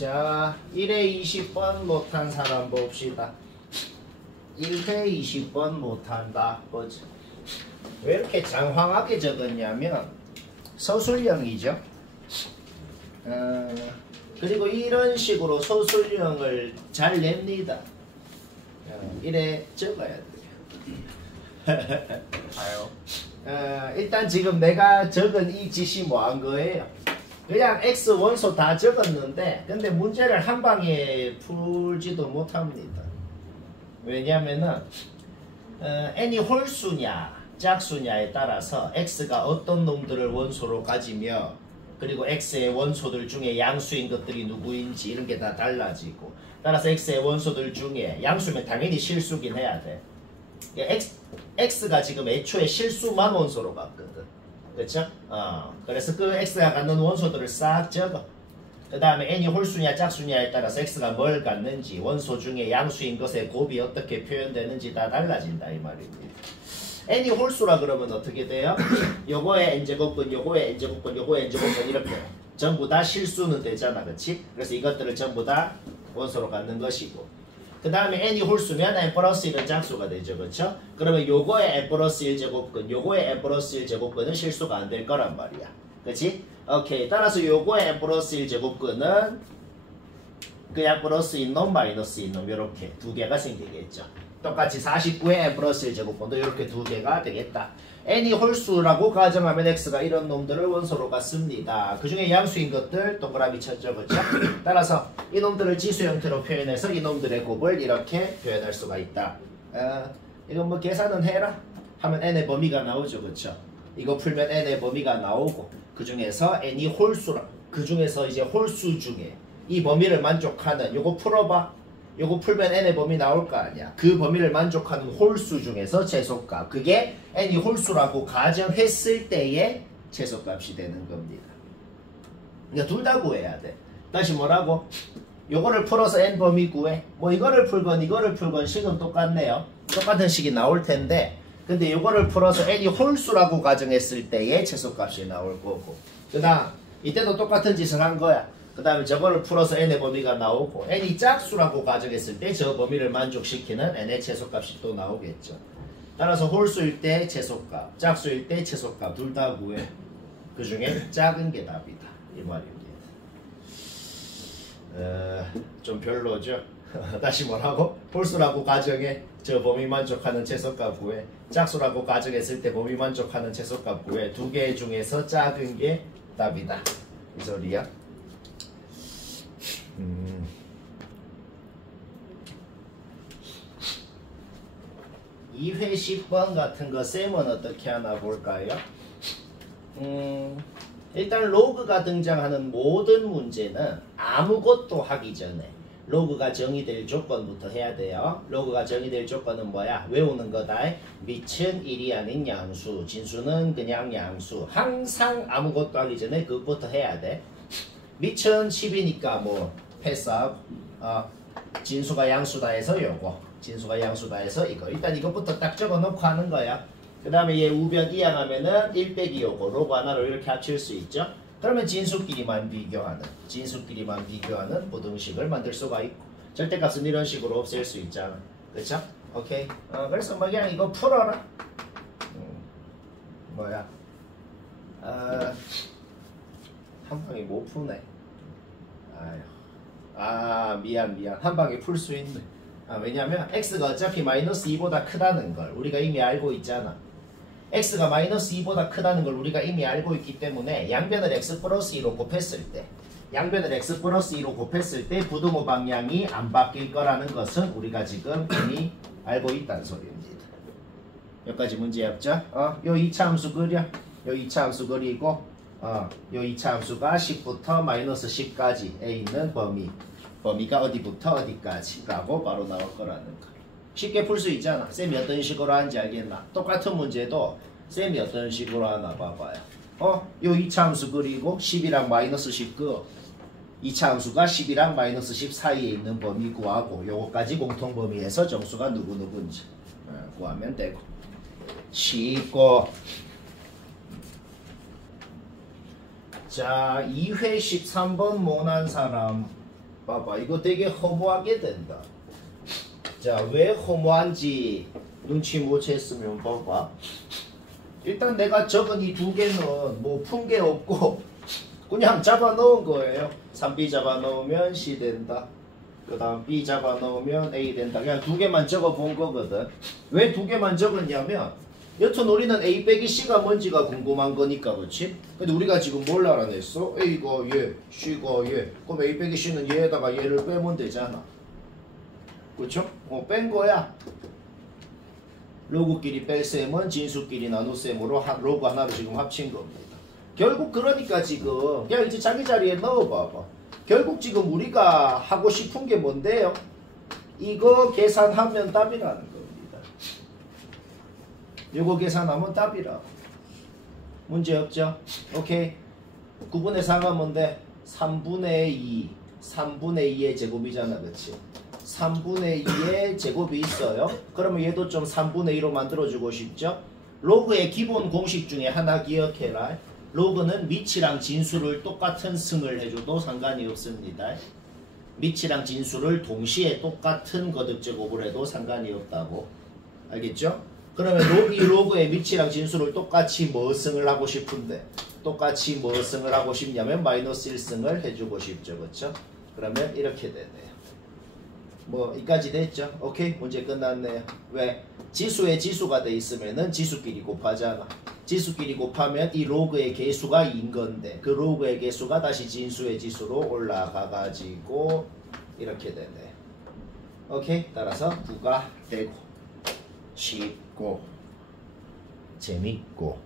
자, 1회 20번 못한 사람 봅시다. 1회 20번 못한다. 보자. 왜 이렇게 장황하게 적었냐면 서술형이죠. 그리고 이런 식으로 서술형을 잘 냅니다. 이래 적어야 돼요. 일단 지금 내가 적은 이 짓이 뭐 한 거예요? 그냥 x 원소 다 적었는데 근데 문제를 한 방에 풀지도 못합니다. 왜냐면은 n이 홀수냐 짝수냐에 따라서 x가 어떤 놈들을 원소로 가지며 그리고 x의 원소들 중에 양수인 것들이 누구인지 이런 게 다 달라지고 따라서 x의 원소들 중에 양수면 당연히 실수긴 해야 돼. x가 지금 애초에 실수만 원소로 갔거든. 그쵸? 그래서 그 x가 갖는 원소들을 싹 적어. 그 다음에 n이 홀수냐 짝수냐에 따라서 x가 뭘 갖는지 원소 중에 양수인 것의 곱이 어떻게 표현되는지 다 달라진다 이 말입니다. n이 홀수라 그러면 어떻게 돼요? 요거의 n제곱근, 요거의 n제곱근, 요거의 n제곱근 이렇게 전부 다 실수는 되잖아. 그치? 그래서 이것들을 전부 다 원소로 갖는 것이고 그 다음에 n이 홀수면 n 플러스 1은 짝수가 되죠. 그쵸? 그러면 요거의 n 플러스 1제곱근, 요거의 n 플러스 1제곱근은 실수가 안 될 거란 말이야. 그치? 오케이. 따라서 요거의 n 플러스 1제곱근은 그냥 플러스인 놈 마이너스인 놈 요렇게 두 개가 생기겠죠. 똑같이 49의 n 플러스 1제곱근도 이렇게 두 개가 되겠다. n이 홀수라고 가정하면 x가 이런 놈들을 원소로 갖습니다. 그 중에 양수인 것들 동그라미 쳤죠. 그렇죠? 따라서 이 놈들을 지수 형태로 표현해서 이 놈들의 곱을 이렇게 표현할 수가 있다. 이건 뭐 계산은 해라 하면 n의 범위가 나오죠. 그렇죠? 이거 풀면 n의 범위가 나오고 그 중에서 n이 홀수라 그 중에서 이제 홀수 중에 이 범위를 만족하는 요거 풀어봐. 요거 풀면 n의 범위 나올 거 아니야. 그 범위를 만족하는 홀수 중에서 최소값. 그게 n이 홀수라고 가정했을 때의 최소값이 되는 겁니다. 그러니까 둘 다 구해야 돼. 다시 뭐라고? 요거를 풀어서 n 범위 구해. 뭐 이거를 풀건 이거를 풀건 식은 똑같네요. 똑같은 식이 나올 텐데 근데 요거를 풀어서 n이 홀수라고 가정했을 때의 최소값이 나올 거고 그 다음 이때도 똑같은 짓을 한 거야. 그 다음에 저거를 풀어서 n의 범위가 나오고 n이 짝수라고 가정했을 때 저 범위를 만족시키는 n의 최소값이 또 나오겠죠. 따라서 홀수일 때 최소값, 짝수일 때 최소값 둘 다 구해. 그 중에 작은 게 답이다. 이 말입니다. 좀 별로죠? 다시 뭐라고? 홀수라고 가정해 저 범위 만족하는 최소값 구해. 짝수라고 가정했을 때 범위 만족하는 최소값 구해. 두 개 중에서 작은 게 답이다. 이 소리야. 2회 10번 같은 거 쌤은 어떻게 하나 볼까요? 일단 로그가 등장하는 모든 문제는 아무것도 하기 전에 로그가 정의될 조건부터 해야 돼요. 로그가 정의될 조건은 뭐야? 외우는 거다. 밑은 1이 아닌 양수, 진수는 그냥 양수. 항상 아무것도 하기 전에 그것부터 해야 돼. 밑은 10이니까 뭐 패스하고 진수가 양수다 해서 요거 진수가 양수다 해서 이거 일단 이것부터 딱 적어놓고 하는 거야. 그 다음에 얘 우변 이항하면은 1 빼기 요거 로그 하나로 이렇게 합칠 수 있죠. 그러면 진수끼리만 비교하는 부등식을 만들 수가 있고 절대값은 이런 식으로 없앨 수 있잖아. 그쵸? 오케이. 그래서 뭐 그냥 이거 풀어라. 뭐야 한 방에 못 푸네. 아휴. 미안 한 방에 풀 수 있네. 왜냐면 x가 어차피 마이너스 2보다 크다는 걸 우리가 이미 알고 있잖아. x가 마이너스 2보다 크다는 걸 우리가 이미 알고 있기 때문에 양변을 x 플러스 2로 곱했을 때 부등호 방향이 안 바뀔 거라는 것은 우리가 지금 이미 알고 있다는 소리입니다. 여기까지 문제 없죠? 요 2차 함수 그려. 요 2차 함수 그리고 요 2차 함수가 10부터 마이너스 10까지에 있는 범위가 어디부터 어디까지 라고 바로 나올 거라는 거. 쉽게 풀 수 있잖아. 쌤이 어떤 식으로 하는지 알겠나? 똑같은 문제도 쌤이 어떤 식으로 하나 봐봐요. 요 2차 함수 그리고 10이랑 마이너스 10 그 2차 함수가 10이랑 마이너스 10 사이에 있는 범위 구하고 요거까지 공통 범위에서 정수가 누구누구인지 구하면 되고 쉽고. 자, 2회 13번 못한 사람 봐봐. 이거 되게 허무하게 된다. 자, 왜 허무한지 눈치 못 챘으면 봐봐. 일단 내가 적은 이 두 개는 뭐 푼 게 없고 그냥 잡아 넣은 거예요. 3B 잡아 넣으면 C 된다. 그 다음 B 잡아 넣으면 A 된다. 그냥 두 개만 적어 본 거거든. 왜 두 개만 적었냐면 여튼 우리는 A 빼기 C가 뭔지가 궁금한 거니까, 그렇지? 근데 우리가 지금 뭘 알아냈어? A가 얘, C가 얘. 그럼 A 빼기 C는 얘에다가 얘를 빼면 되잖아. 그렇죠? 뺀 거야. 로그끼리 뺄셈은 진수끼리 나눗셈으로 로그 하나로 지금 합친 겁니다. 결국 그러니까 지금 그냥 이제 자기 자리에 넣어봐봐. 결국 지금 우리가 하고 싶은 게 뭔데요? 이거 계산하면 답이라는 겁니다. 이거 계산하면 답이라고. 문제 없죠? 오케이. 9분의 4가 뭔데? 3분의 2. 3분의 2의 제곱이잖아, 그치? 3분의 2의 제곱이 있어요. 그러면 얘도 좀 3분의 2로 만들어주고 싶죠? 로그의 기본 공식 중에 하나 기억해라. 로그는 미치랑 진수를 똑같은 승을 해줘도 상관이 없습니다. 미치랑 진수를 동시에 똑같은 거듭제곱을 해도 상관이 없다고. 알겠죠? 그러면 이 로그의 미치랑 진수를 똑같이 뭐 승을 하고 싶은데 똑같이 뭐 승을 하고 싶냐면 마이너스 1승을 해주고 싶죠. 그렇죠? 그러면 이렇게 되네요. 뭐 이까지 됐죠? 오케이? 문제 끝났네요. 왜? 지수에 지수가 돼 있으면은 지수끼리 곱하잖아. 지수끼리 곱하면 이 로그의 개수가 2인 건데 그 로그의 개수가 다시 진수의 지수로 올라가가지고 이렇게 되네. 오케이? 따라서 9가 되고 쉽고 재밌고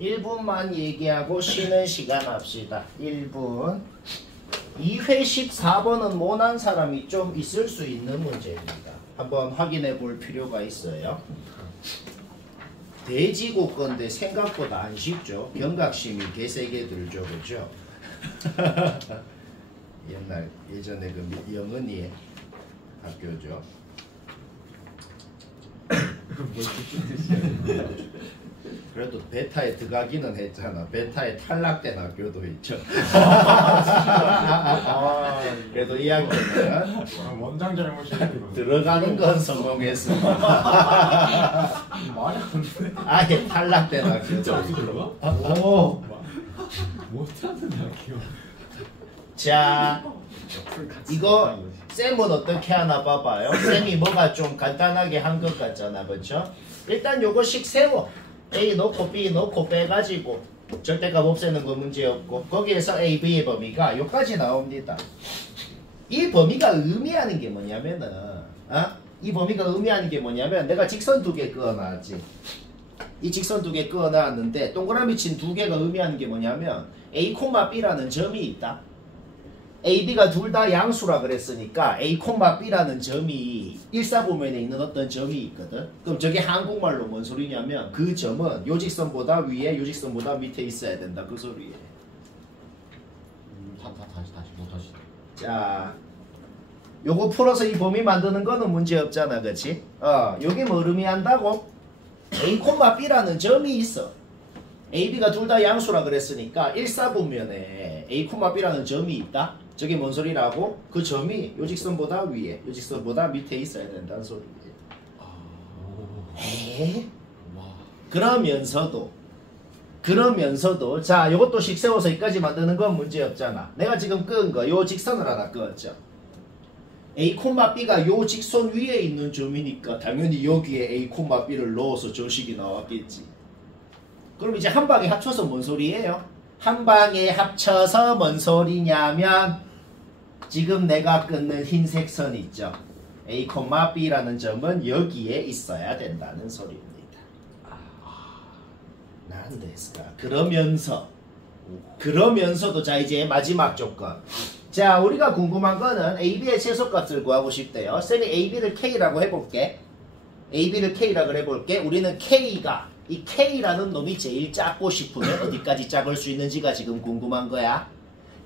1분만 얘기하고 쉬는 시간 합시다. 1분 2회 14번은 모난 사람이 좀 있을 수 있는 문제입니다. 한번 확인해 볼 필요가 있어요. 돼지고 건데 생각보다 안 쉽죠. 경각심이 개세게 들죠. 그죠? 예전에 그 영은이의 학교죠. 그래도 베타에 들어가기는 했잖아. 베타에 탈락된 학교도 있죠. 그래도 이 학교는 원장 잘못이에요. 들어가는 건 성공했습니다. 말이 안 돼. 아예 탈락된 학교. 진짜 어떻게 들어가? 오. 못하는 학교. 자, 이거 쌤은 어떻게 하나 봐봐요. 쌤이 뭐가 좀 간단하게 한 것 같잖아, 그렇죠? 일단 요거씩 세워. A 넣고 B 넣고 빼가지고 절대값 없애는 거 문제없고 거기에서 A, B의 범위가 여기까지 나옵니다. 이 범위가 의미하는 게 뭐냐면은 이 범위가 의미하는 게 뭐냐면 내가 직선 두 개 그어놨지. 이 직선 두 개 그어놨는데 동그라미 친 두 개가 의미하는 게 뭐냐면 A, B라는 점이 있다. A, B가 둘 다 양수라 그랬으니까 A, B라는 점이 일사분면에 있는 어떤 점이 있거든. 그럼 저게 한국말로 뭔 소리냐면 그 점은 요 직선보다 위에 요 직선보다 밑에 있어야 된다. 그 소리예요. 다시 못하시. 자, 요거 풀어서 이 범위 만드는 거는 문제 없잖아, 그렇지? 요게 뭐 의미한다고? A, B라는 점이 있어. A, B가 둘 다 양수라 그랬으니까 일사분면에 A, B라는 점이 있다. 저게 뭔 소리라고? 그 점이 요 직선보다 위에, 요 직선보다 밑에 있어야 된다는 소리예요. 에? 그러면서도 자, 요것도 식 세워서 여기까지 만드는 건 문제 없잖아. 내가 지금 끄은 거 요 직선을 하나 그었죠. A, B가 요 직선 위에 있는 점이니까 당연히 여기에 A, B를 넣어서 저 식이 나왔겠지. 그럼 이제 한 방에 합쳐서 뭔 소리예요? 한 방에 합쳐서 뭔 소리냐면 지금 내가 끊는 흰색 선 있죠. A, B라는 점은 여기에 있어야 된다는 소리입니다. 난 됐을까? 그러면서도 자 이제 마지막 조건. 자, 우리가 궁금한 거는 AB의 최소값을 구하고 싶대요. 쌤이 AB를 K라고 해볼게. AB를 K라고 해볼게. 우리는 K가 이 K라는 놈이 제일 작고 싶으면 어디까지 작을 수 있는지가 지금 궁금한 거야.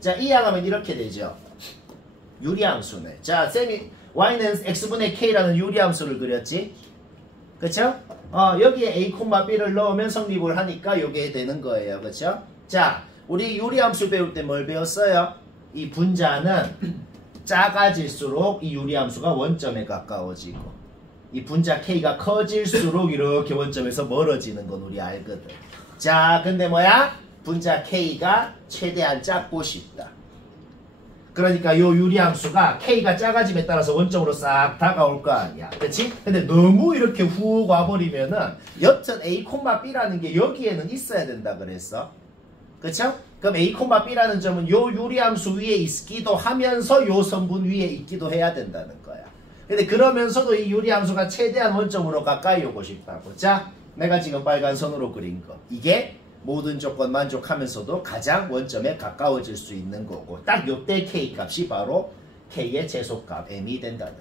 자, 이항하면 이렇게 되죠. 유리함수네. 자, 쌤이 Y는 X분의 K라는 유리함수를 그렸지. 그쵸? 여기에 A, B를 넣으면 성립을 하니까 요게 되는 거예요. 그쵸? 자, 우리 유리함수 배울 때 뭘 배웠어요? 이 분자는 작아질수록 이 유리함수가 원점에 가까워지고 이 분자 K가 커질수록 이렇게 원점에서 멀어지는 건 우리 알거든. 자, 근데 뭐야? 분자 K가 최대한 작고 싶다. 그러니까 요 유리함수가 K가 작아짐에 따라서 원점으로 싹 다가올 거 아니야. 그치? 근데 너무 이렇게 훅 와버리면은 여튼 A, B라는 게 여기에는 있어야 된다 그랬어. 그쵸? 그럼 A, B라는 점은 요 유리함수 위에 있기도 하면서 요 선분 위에 있기도 해야 된다는 거야. 근데 그러면서도 이 유리함수가 최대한 원점으로 가까이 오고 싶다고. 자, 내가 지금 빨간 선으로 그린 거. 이게 모든 조건 만족하면서도 가장 원점에 가까워질 수 있는 거고 딱 요때 K 값이 바로 K의 제소값 M이 된다는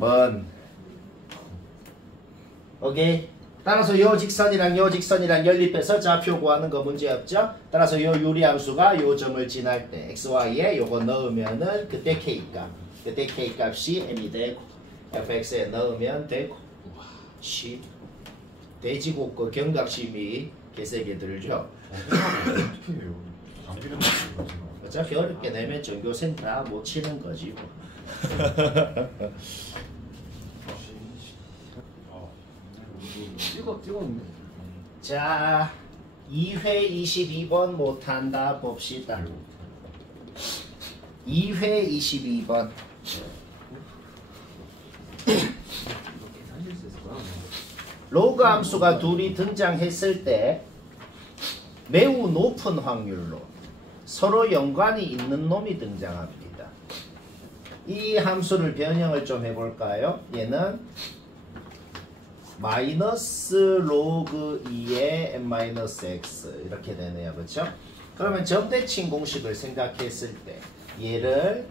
거예요. 오케이? 따라서 요 직선이랑 요 직선이랑 연립해서 좌표 구하는 거 문제 없죠? 따라서 요 유리함수가 요 점을 지날 때 XY에 요거 넣으면은 그때 K값 이 M이 되고 fx에 넣으면 되고 10 돼지고 거 경각심이 개세게 들죠. 어떻게 해요? 장비는 어차피 어렵게 내면 전교생 다 못 치는 거지 뭐. 찍었네. 자, 2회 22번 못한다 봅시다. 2회 22번. 로그 함수가 둘이 등장했을 때 매우 높은 확률로 서로 연관이 있는 놈이 등장합니다. 이 함수를 변형을 좀 해볼까요? 얘는 마이너스 로그 2의 n-x 이렇게 되네요. 그렇죠? 그러면 점대칭 공식을 생각했을 때 얘를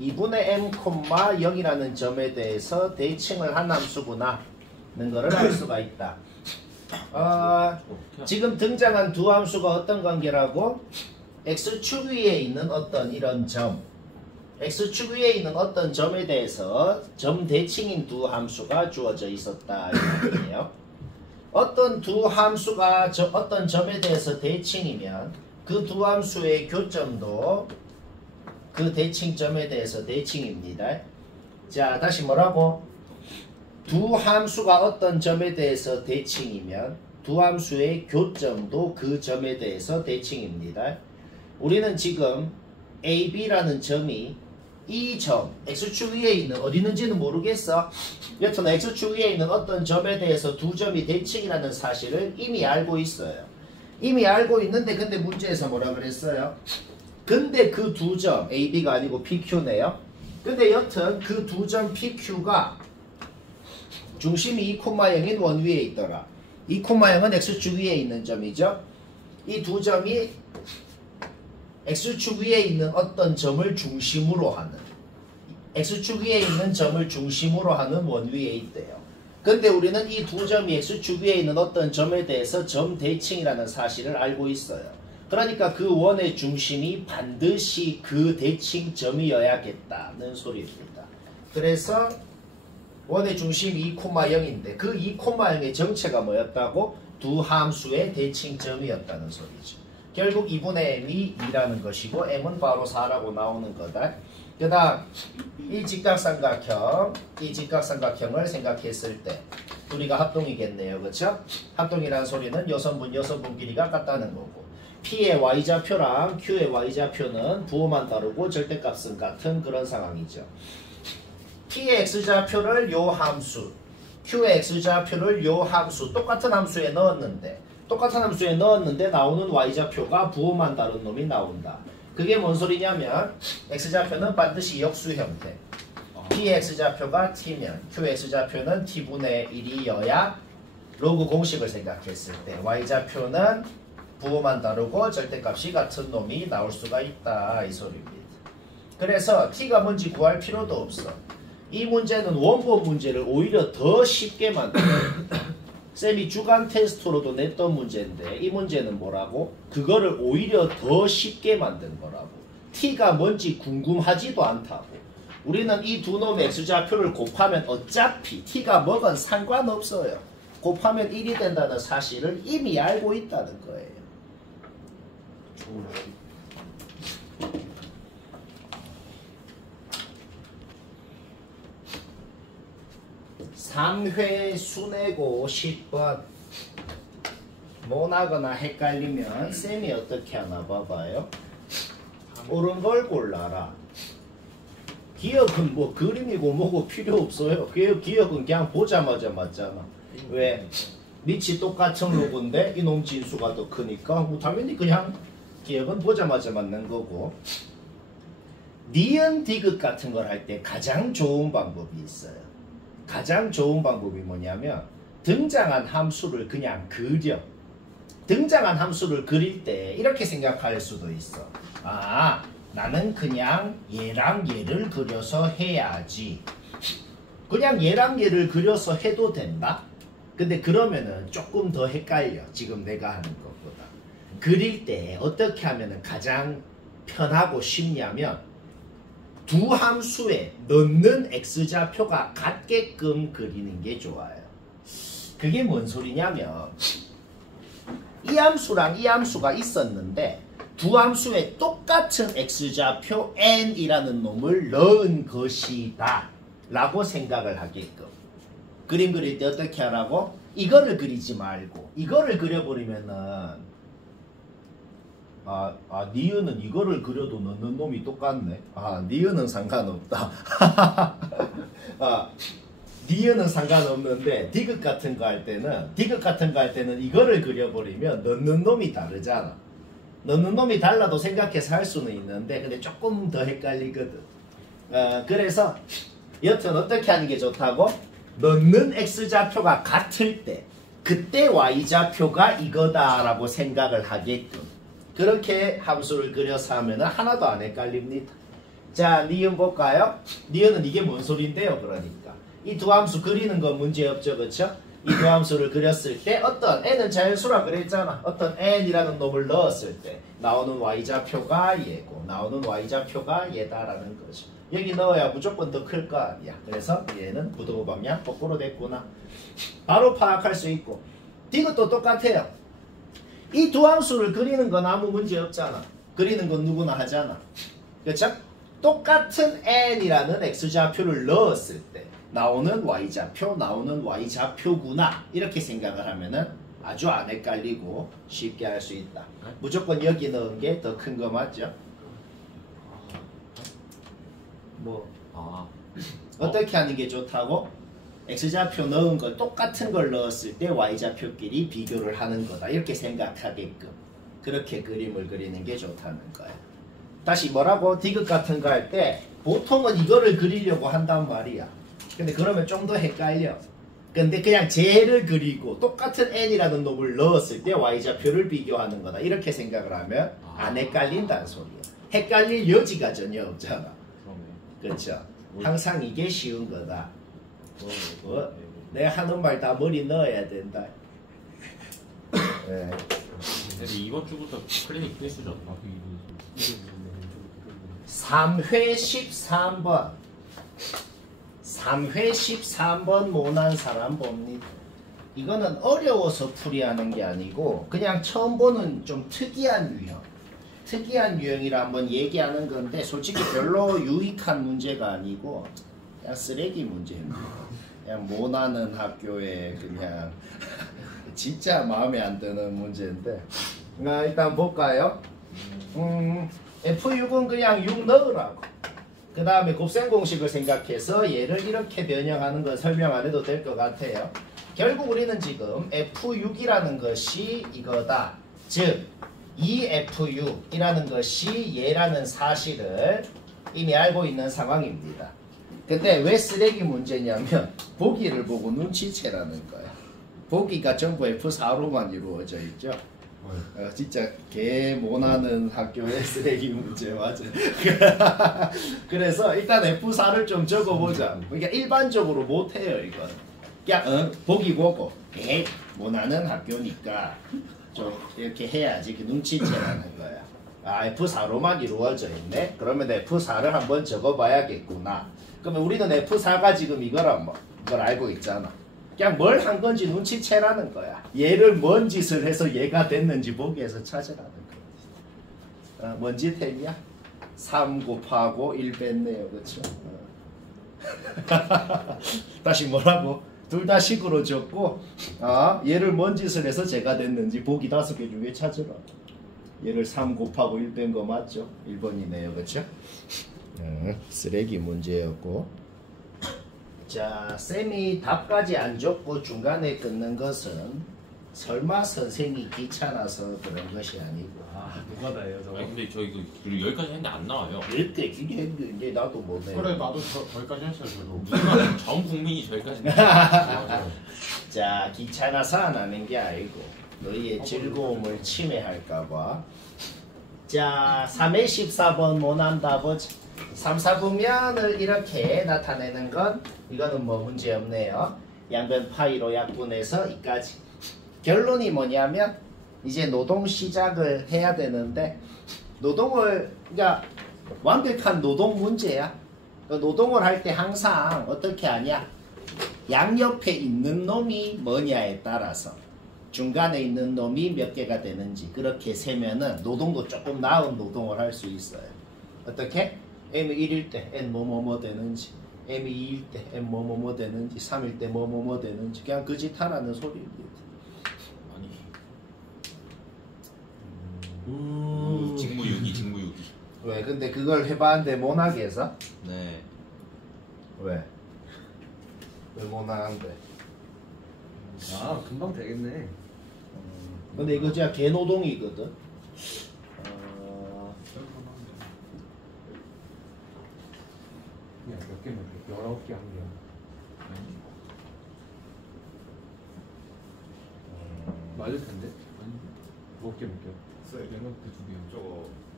2분의 m, 0이라는 점에 대해서 대칭을 한 함수구나 는 거를 알 수가 있다. 지금 등장한 두 함수가 어떤 관계라고? x축 위에 있는 어떤 이런 점, x축 위에 있는 어떤 점에 대해서 점 대칭인 두 함수가 주어져 있었다 이 말이에요. 어떤 두 함수가 어떤 점에 대해서 대칭이면 그 두 함수의 교점도 그 대칭점에 대해서 대칭입니다. 자, 다시 뭐라고? 두 함수가 어떤 점에 대해서 대칭이면 두 함수의 교점도 그 점에 대해서 대칭입니다. 우리는 지금 A, B라는 점이 이 점, X축 위에 있는 어디 있는지는 모르겠어. 여튼 X축 위에 있는 어떤 점에 대해서 두 점이 대칭이라는 사실을 이미 알고 있어요. 이미 알고 있는데 근데 문제에서 뭐라 그랬어요? 근데 그 두 점, A, B가 아니고 PQ네요. 근데 여튼 그 두 점 PQ가 중심이 2,0인 원 위에 있더라. 2,0은 X축 위에 있는 점이죠. 이 두 점이 X축 위에 있는 어떤 점을 중심으로 하는 X축 위에 있는 점을 중심으로 하는 원 위에 있대요. 근데 우리는 이 두 점이 X축 위에 있는 어떤 점에 대해서 점 대칭이라는 사실을 알고 있어요. 그러니까 그 원의 중심이 반드시 그 대칭점이어야겠다는 소리입니다. 그래서 원의 중심이 2,0인데 그 2,0의 정체가 뭐였다고? 두 함수의 대칭점이었다는 소리죠. 결국 2분의 m이 2라는 것이고 m은 바로 4라고 나오는 거다. 그 다음 이 직각삼각형을 생각했을 때 둘이가 합동이겠네요. 그렇죠? 합동이라는 소리는 여선분 길이가 같다는 거고 P의 y좌표랑 Q의 y좌표는 부호만 다르고 절대값은 같은 그런 상황이죠. P의 x좌표를 요 함수, Q의 x좌표를 요 함수, 똑같은 함수에 넣었는데 나오는 y좌표가 부호만 다른 놈이 나온다. 그게 뭔 소리냐면 x좌표는 반드시 역수 형태. P의 x좌표가 t면 Q의 x좌표는 t분의 1이어야 로그 공식을 생각했을 때 y좌표는 부호만 다르고 절대값이 같은 놈이 나올 수가 있다 이 소리입니다. 그래서 t가 뭔지 구할 필요도 없어. 이 문제는 원본 문제를 오히려 더 쉽게 만들어요. 쌤이 주간 테스트로도 냈던 문제인데 이 문제는 뭐라고? 그거를 오히려 더 쉽게 만든 거라고. t가 뭔지 궁금하지도 않다고. 우리는 이 두 놈의 x좌표를 곱하면 어차피 t가 뭐건 상관없어요. 곱하면 1이 된다는 사실을 이미 알고 있다는 거예요. (3회) 수내고 10번 못하거나 헷갈리면 쌤이 어떻게 하나 봐봐요. 옳은 걸 골라라. 기억은 뭐 그림이고 뭐고 필요 없어요. 기억은 그냥 보자마자 맞잖아. 왜? 밑이 똑같은 로고인데 이놈 진수가 더 크니까 뭐 당연히 그냥 기억은 보자마자 맞는 거고. 니은 디귿 같은 걸 할 때 가장 좋은 방법이 있어요. 가장 좋은 방법이 뭐냐면 등장한 함수를 그냥 그려. 등장한 함수를 그릴 때 이렇게 생각할 수도 있어. 아, 나는 그냥 얘랑 얘를 그려서 해야지. 그냥 얘랑 얘를 그려서 해도 된다? 근데 그러면은 조금 더 헷갈려. 지금 내가 하는 것보다. 그릴 때 어떻게 하면은 가장 편하고 쉽냐면 두 함수에 넣는 x좌표가 같게끔 그리는 게 좋아요. 그게 뭔 소리냐면 이 함수랑 이 함수가 있었는데 두 함수에 똑같은 x좌표 n이라는 놈을 넣은 것이다 라고 생각을 하게끔. 그림 그릴 때 어떻게 하라고? 이거를 그리지 말고 이거를 그려버리면은 니은은 이거를 그려도 넣는 놈이 똑같네. 니은은 상관없다. 니은은 상관없는데 디귿 같은 거 할 때는 이거를 그려버리면 넣는 놈이 다르잖아. 넣는 놈이 달라도 생각해서 할 수는 있는데 근데 조금 더 헷갈리거든. 그래서 여튼 어떻게 하는 게 좋다고? 넣는 x좌표가 같을 때 그때 y좌표가 이거다라고 생각을 하게끔 그렇게 함수를 그려서 하면 하나도 안 헷갈립니다. 자, 니은 볼까요? 니은은 이게 뭔 소린데요? 그러니까 이 두 함수 그리는 건 문제없죠. 그렇죠? 이 두 함수를 그렸을 때 어떤 n은 자연수라 그랬잖아. 어떤 n이라는 놈을 넣었을 때 나오는 y좌표가 얘고 나오는 y좌표가 얘다라는 거죠. 여기 넣어야 무조건 더 클 거 아니야. 그래서 얘는 부등호 방향 거꾸로 됐구나. 바로 파악할 수 있고 디귿도 똑같아요. 이 두 함수를 그리는 건 아무 문제 없잖아. 그리는 건 누구나 하잖아. 그렇죠? 똑같은 n이라는 x좌표를 넣었을 때 나오는 y좌표구나 이렇게 생각을 하면은 아주 안 헷갈리고 쉽게 할 수 있다. 무조건 여기 넣은 게 더 큰 거 맞죠? 어떻게 하는 게 좋다고? x좌표 넣은 걸 똑같은 걸 넣었을 때 y좌표끼리 비교를 하는 거다. 이렇게 생각하게끔 그렇게 그림을 그리는 게 좋다는 거야. 다시 뭐라고? 디귿 같은 거 할 때 보통은 이거를 그리려고 한단 말이야. 근데 그러면 좀 더 헷갈려. 근데 그냥 쟤를 그리고 똑같은 n이라는 놈을 넣었을 때 y좌표를 비교하는 거다. 이렇게 생각을 하면 안 헷갈린다는 소리야. 헷갈릴 여지가 전혀 없잖아. 그렇죠? 항상 이게 쉬운 거다. 내가 하는 말 다 머리 넣어야 된다. 네. 근데 이번 주부터 클리닉 필수죠. 3회 13번 3회 13번 못한 사람 봅니다. 이거는 어려워서 풀이하는 게 아니고 그냥 처음 보는 좀 특이한 유형이라 한번 얘기하는 건데 솔직히 별로 유익한 문제가 아니고 그냥 쓰레기 문제입니다. 그냥 못하는 학교에 그냥 진짜 마음에 안 드는 문제인데 일단 볼까요? F6은 그냥 6 넣으라고. 그 다음에 곱셈 공식을 생각해서 얘를 이렇게 변형하는 건 설명 안 해도 될 것 같아요. 결국 우리는 지금 F6이라는 것이 이거다. 즉 이 F6이라는 것이 얘라는 사실을 이미 알고 있는 상황입니다. 근데 왜 쓰레기 문제냐면 보기를 보고 눈치채라는 거야. 보기가 전부 F4로만 이루어져 있죠. 진짜 개 못하는 학교의 쓰레기 문제 맞아. 그래서 일단 F4를 좀 적어보자. 그러니까 일반적으로 못해요 이건. 그냥 보기 보고 개 못하는 학교니까 좀 이렇게 해야지. 이렇게 눈치채라는 거야. F4로만 이루어져 있네. 그러면 F4를 한번 적어봐야겠구나. 그러면 우리는 F4가 지금 이걸 알고 있잖아. 그냥 뭘 한 건지 눈치채라는 거야. 얘를 뭔 짓을 해서 얘가 됐는지 보기에서 찾으라는 거야. 뭔 짓했냐? 3 곱하고 1 뺐네요. 그렇죠? 다시 뭐라고? 둘 다 식으로 적고 얘를 뭔 짓을 해서 제가 됐는지 보기 5개 중에 찾으라. 얘를 3 곱하고 1 뺀 거 맞죠? 1번이네요. 그렇죠? 쓰레기 문제였고. 자, 쌤이 답까지 안 줬고 중간에 끊는 것은 설마 선생이 귀찮아서 그런 것이 아니고. 아 노가다예요 저거. 아니 근데 저 이거 그리고 여기까지 했는데 안 나와요. 이렇게 길게 했는데 나도 못해. 그래 나도 저기까지 했어요 저도. 무슨 말이야? 전 국민이 저기까지. 했는데. 자, 귀찮아서 안 하는 게 아니고 너희의 즐거움을 침해할까봐. 자, 3의 14번 모난다 보자. 3, 4분면을 이렇게 나타내는 건 이거는 뭐 문제 없네요. 양변 파이로 약분해서 이까지. 결론이 뭐냐면 이제 노동 시작을 해야 되는데 노동을 그러니까 완벽한 노동 문제야. 노동을 할 때 항상 어떻게 하냐? 양옆에 있는 놈이 뭐냐에 따라서 중간에 있는 놈이 몇 개가 되는지 그렇게 세면은 노동도 조금 나은 노동을 할 수 있어요. 어떻게? M이 1일 때 N 뭐뭐뭐 되는지, M이 2일 때 N 뭐뭐뭐 되는지, 3일 때 뭐뭐뭐 되는지 그냥 그 짓 하라는 소리입니다. 아니. 직무유기. 왜? 근데 그걸 해봤는데 못하게 해서? 네. 왜? 왜 못하는데? 아 금방 되겠네. 근데 이거 진짜 개노동이거든. 그냥 몇 개면 19개 한 개야. 맞을 텐데. 몇 개? 쌤 얘는 그두 개요.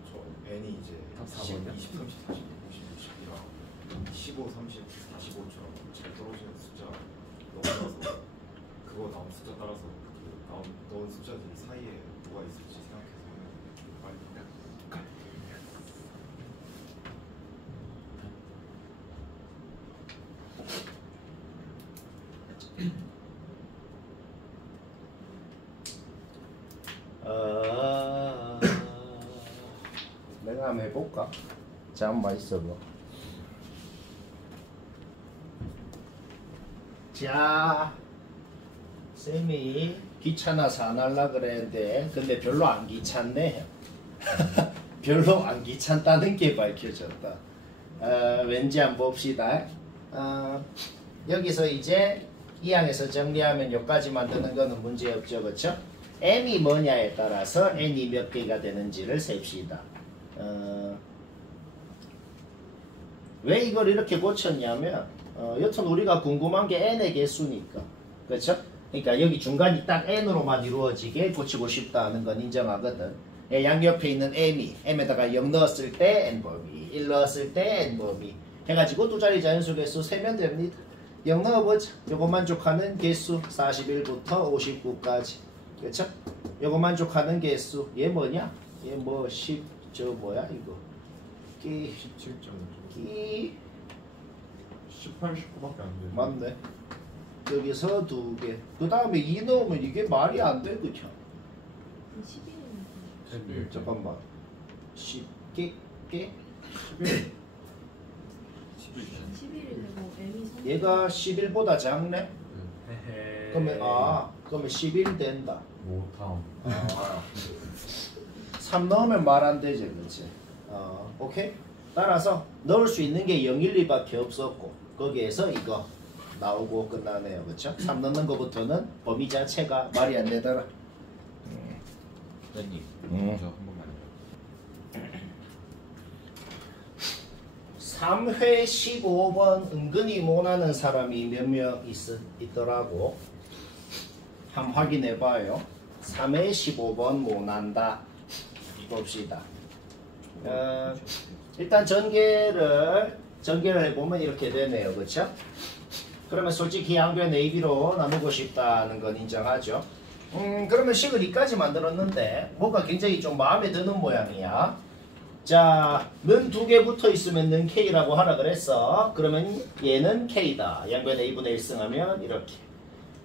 저 n이 이제 답 10, 4번이야? 20, 30, 40, 50, 60이랑 15, 30, 45처럼 잘 떨어지는 숫자 넣어서 그거 나온 숫자 따라서 그 넣은 숫자들 사이에 뭐가 있을지 생각해서 빨리 내가 한번 해볼까? 잠깐만 있어봐. 자, 쌤이 귀찮아서 안 하려 그랬는데 근데 별로 안 귀찮네. 별로 안 귀찮다는 게 밝혀졌다. 왠지 한번 봅시다. 여기서 이제 이 항에서 정리하면 여기까지 만드는 거는 문제없죠. 그렇죠? M이 뭐냐에 따라서 N이 몇 개가 되는지를 셉시다. 왜 이걸 이렇게 고쳤냐면 여튼 우리가 궁금한 게 N의 개수니까. 그렇죠? 그러니까 여기 중간이 딱 N으로만 이루어지게 고치고 싶다는 건 인정하거든. 양옆에 있는 M에다가 0 넣었을 때 N범위, 1 넣었을 때 N범위 해가지고 두 자리 자연수 개수 세면 됩니다. 0 넣어보자. 요거 만족하는 개수 41부터 59까지. 그렇죠? 요거 만족하는 개수 얘 뭐냐? 얘 뭐 10 저 뭐야 이거? 끼 17.5 18, 19밖에 안 돼. 맞네. 여기서 2개. 그 다음에 2 넣으면 이게 말이 안 돼, 그쵸? 11. 잠깐만. 10개? 11이 되고 M이 3. 얘가 11보다 작네? 그러면 11 된다. 모탐. 3 넣으면 말 안 되지, 그렇지? 오케이? 따라서 넣을 수 있는 게 0, 1, 2밖에 없었고 거기에서 이거 나오고 끝나네요, 그렇죠? 3 넣는 것부터는 범위 자체가 말이 안 되더라. 선생님, 저 한 번만요. 3회 15번 은근히 못하는 사람이 몇 명 있더라고. 한번 확인해봐요. 3회 15번 못한다. 봅시다. 일단 전개를 해보면 이렇게 되네요. 그쵸? 그러면 솔직히 양변 AB로 나누고 싶다는 건 인정하죠. 그러면 식을 2까지 만들었는데 뭐가 굉장히 좀 마음에 드는 모양이야. 자, 는 2개 붙어 있으면 는 K라고 하라 그랬어. 그러면 얘는 K다. 양변 A분의 1승하면 이렇게.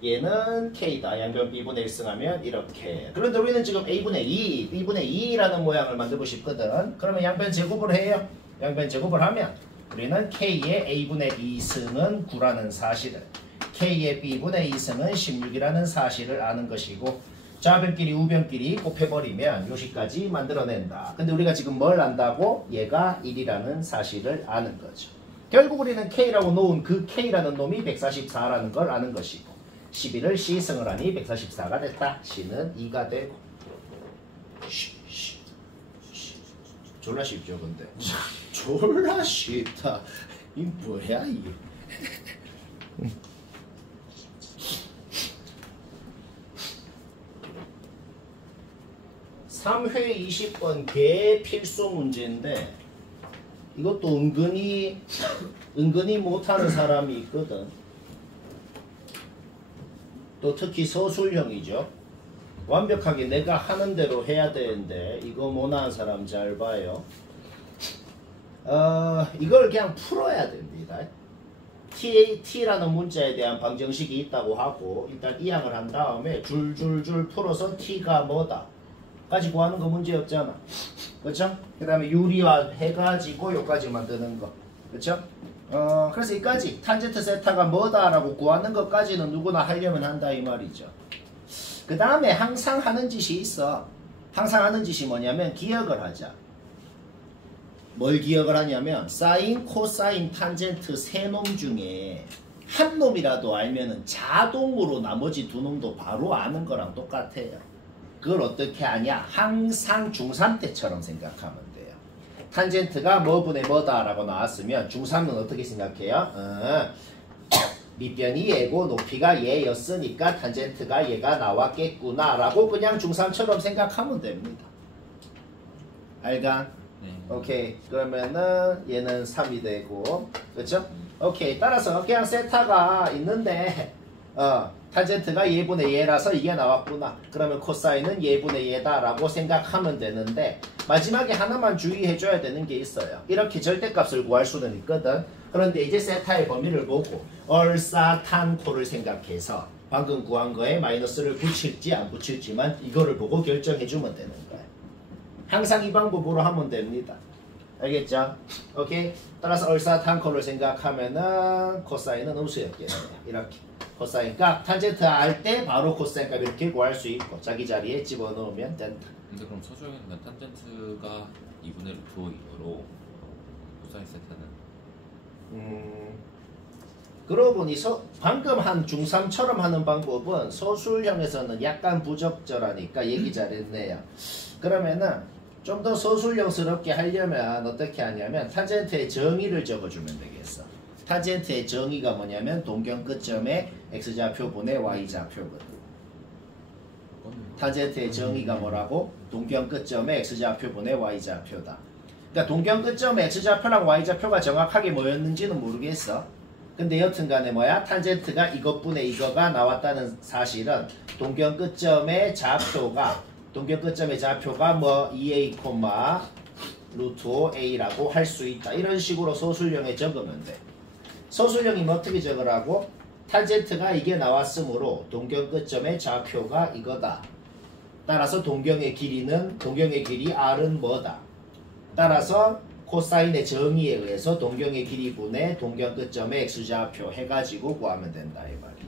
얘는 K다. 양변 B분의 1승하면 이렇게. 그런데 우리는 지금 A분의 2, B분의 2라는 모양을 만들고 싶거든. 그러면 양변 제곱을 해요. 양변 제곱을 하면 우리는 K의 A분의 2승은 9라는 사실을, K의 B분의 2승은 16이라는 사실을 아는 것이고, 좌변끼리 우변끼리 곱해버리면 요식까지 만들어낸다. 근데 우리가 지금 뭘 안다고? 얘가 1이라는 사실을 아는 거죠. 결국 우리는 K라고 놓은 그 K라는 놈이 144라는 걸 아는 것이고, 11을 C승을 하니 144가 됐다. C는 2가 되고. 졸라 쉽죠 근데. 졸라 쉽다. 이 뭐야 이게. 3회 20번 개 필수 문제인데 이것도 은근히 못하는 사람이 있거든. 또 특히 서술형이죠. 완벽하게 내가 하는 대로 해야 되는데 이거 못하는 사람 잘 봐요. 이걸 그냥 풀어야 됩니다. T라는 문자에 대한 방정식이 있다고 하고 일단 이항을 한 다음에 줄줄줄 풀어서 T가 뭐다 까지 구하는 거 문제였잖아. 그렇죠? 그 다음에 유리화 해가지고 요까지 만드는 거. 그렇죠? 그래서 이까지 탄젠트 세타가 뭐다라고 구하는 것까지는 누구나 하려면 한다 이 말이죠. 그 다음에 항상 하는 짓이 있어. 항상 하는 짓이 뭐냐면 기억을 하자. 뭘 기억을 하냐면 사인, 코사인, 탄젠트 세 놈 중에 한 놈이라도 알면은 자동으로 나머지 두 놈도 바로 아는 거랑 똑같아요. 그걸 어떻게 하냐? 항상 중3 때처럼 생각하면 돼요. 탄젠트가 뭐분의 뭐다라고 나왔으면 중3은 어떻게 생각해요? 밑변이 얘고 높이가 얘였으니까 탄젠트가 얘가 나왔겠구나 라고 그냥 중3처럼 생각하면 됩니다. 알가? 오케이. 그러면은 얘는 3이 되고 그렇죠? 오케이. 따라서 그냥 세타가 있는데 탄젠트가 얘분의 얘라서 이게 나왔구나. 그러면 코사인은 얘분의 얘다 라고 생각하면 되는데 마지막에 하나만 주의해줘야 되는 게 있어요. 이렇게 절대값을 구할 수는 있거든. 그런데 이제 세타의 범위를 보고 얼사탄코를 생각해서 방금 구한 거에 마이너스를 붙일지 안 붙일지만 이거를 보고 결정해주면 되는 거야. 항상 이 방법으로 하면 됩니다. 알겠죠? 오케이? 따라서 얼사탄코를 생각하면은 코사인은 음수였겠네요. 이렇게. 코사인 값, 탄젠트 알 때 바로 코사인 값 이렇게 구할 수 있고 자기 자리에 집어넣으면 된다. 근데 그럼 서술형이면 탄젠트가 2분의 루트 5로 코사인 세타는 그러고 보니 방금 한 중3처럼 하는 방법은 서술형에서는 약간 부적절하니까 얘기 잘했네요. 그러면은 좀 더 서술형스럽게 하려면 어떻게 하냐면 탄젠트의 정의를 적어주면 되겠어. 탄젠트의 정의가 뭐냐면 동경 끝점의 x좌표분의 y좌표거든. 탄젠트의 정의가 뭐라고? 동경 끝점의 x좌표분의 y좌표다. 그러니까 동경 끝점의 x좌표랑 y좌표가 정확하게 뭐였는지는 모르겠어. 근데 여튼간에 뭐야? 탄젠트가 이것분의 이거가 나왔다는 사실은 동경 끝점의 좌표가 뭐 2a, 루트 5a라고 할 수 있다. 이런 식으로 서술형에 적으면 돼. 서술형이 어떻게 적으라고? 탄젠트가 이게 나왔으므로 동경 끝점의 좌표가 이거다. 따라서 동경의 길이 r은 뭐다. 따라서 코사인의 정의에 의해서 동경의 길이 분의 동경 끝점의 x좌표 해가지고 구하면 된다 이 말이야.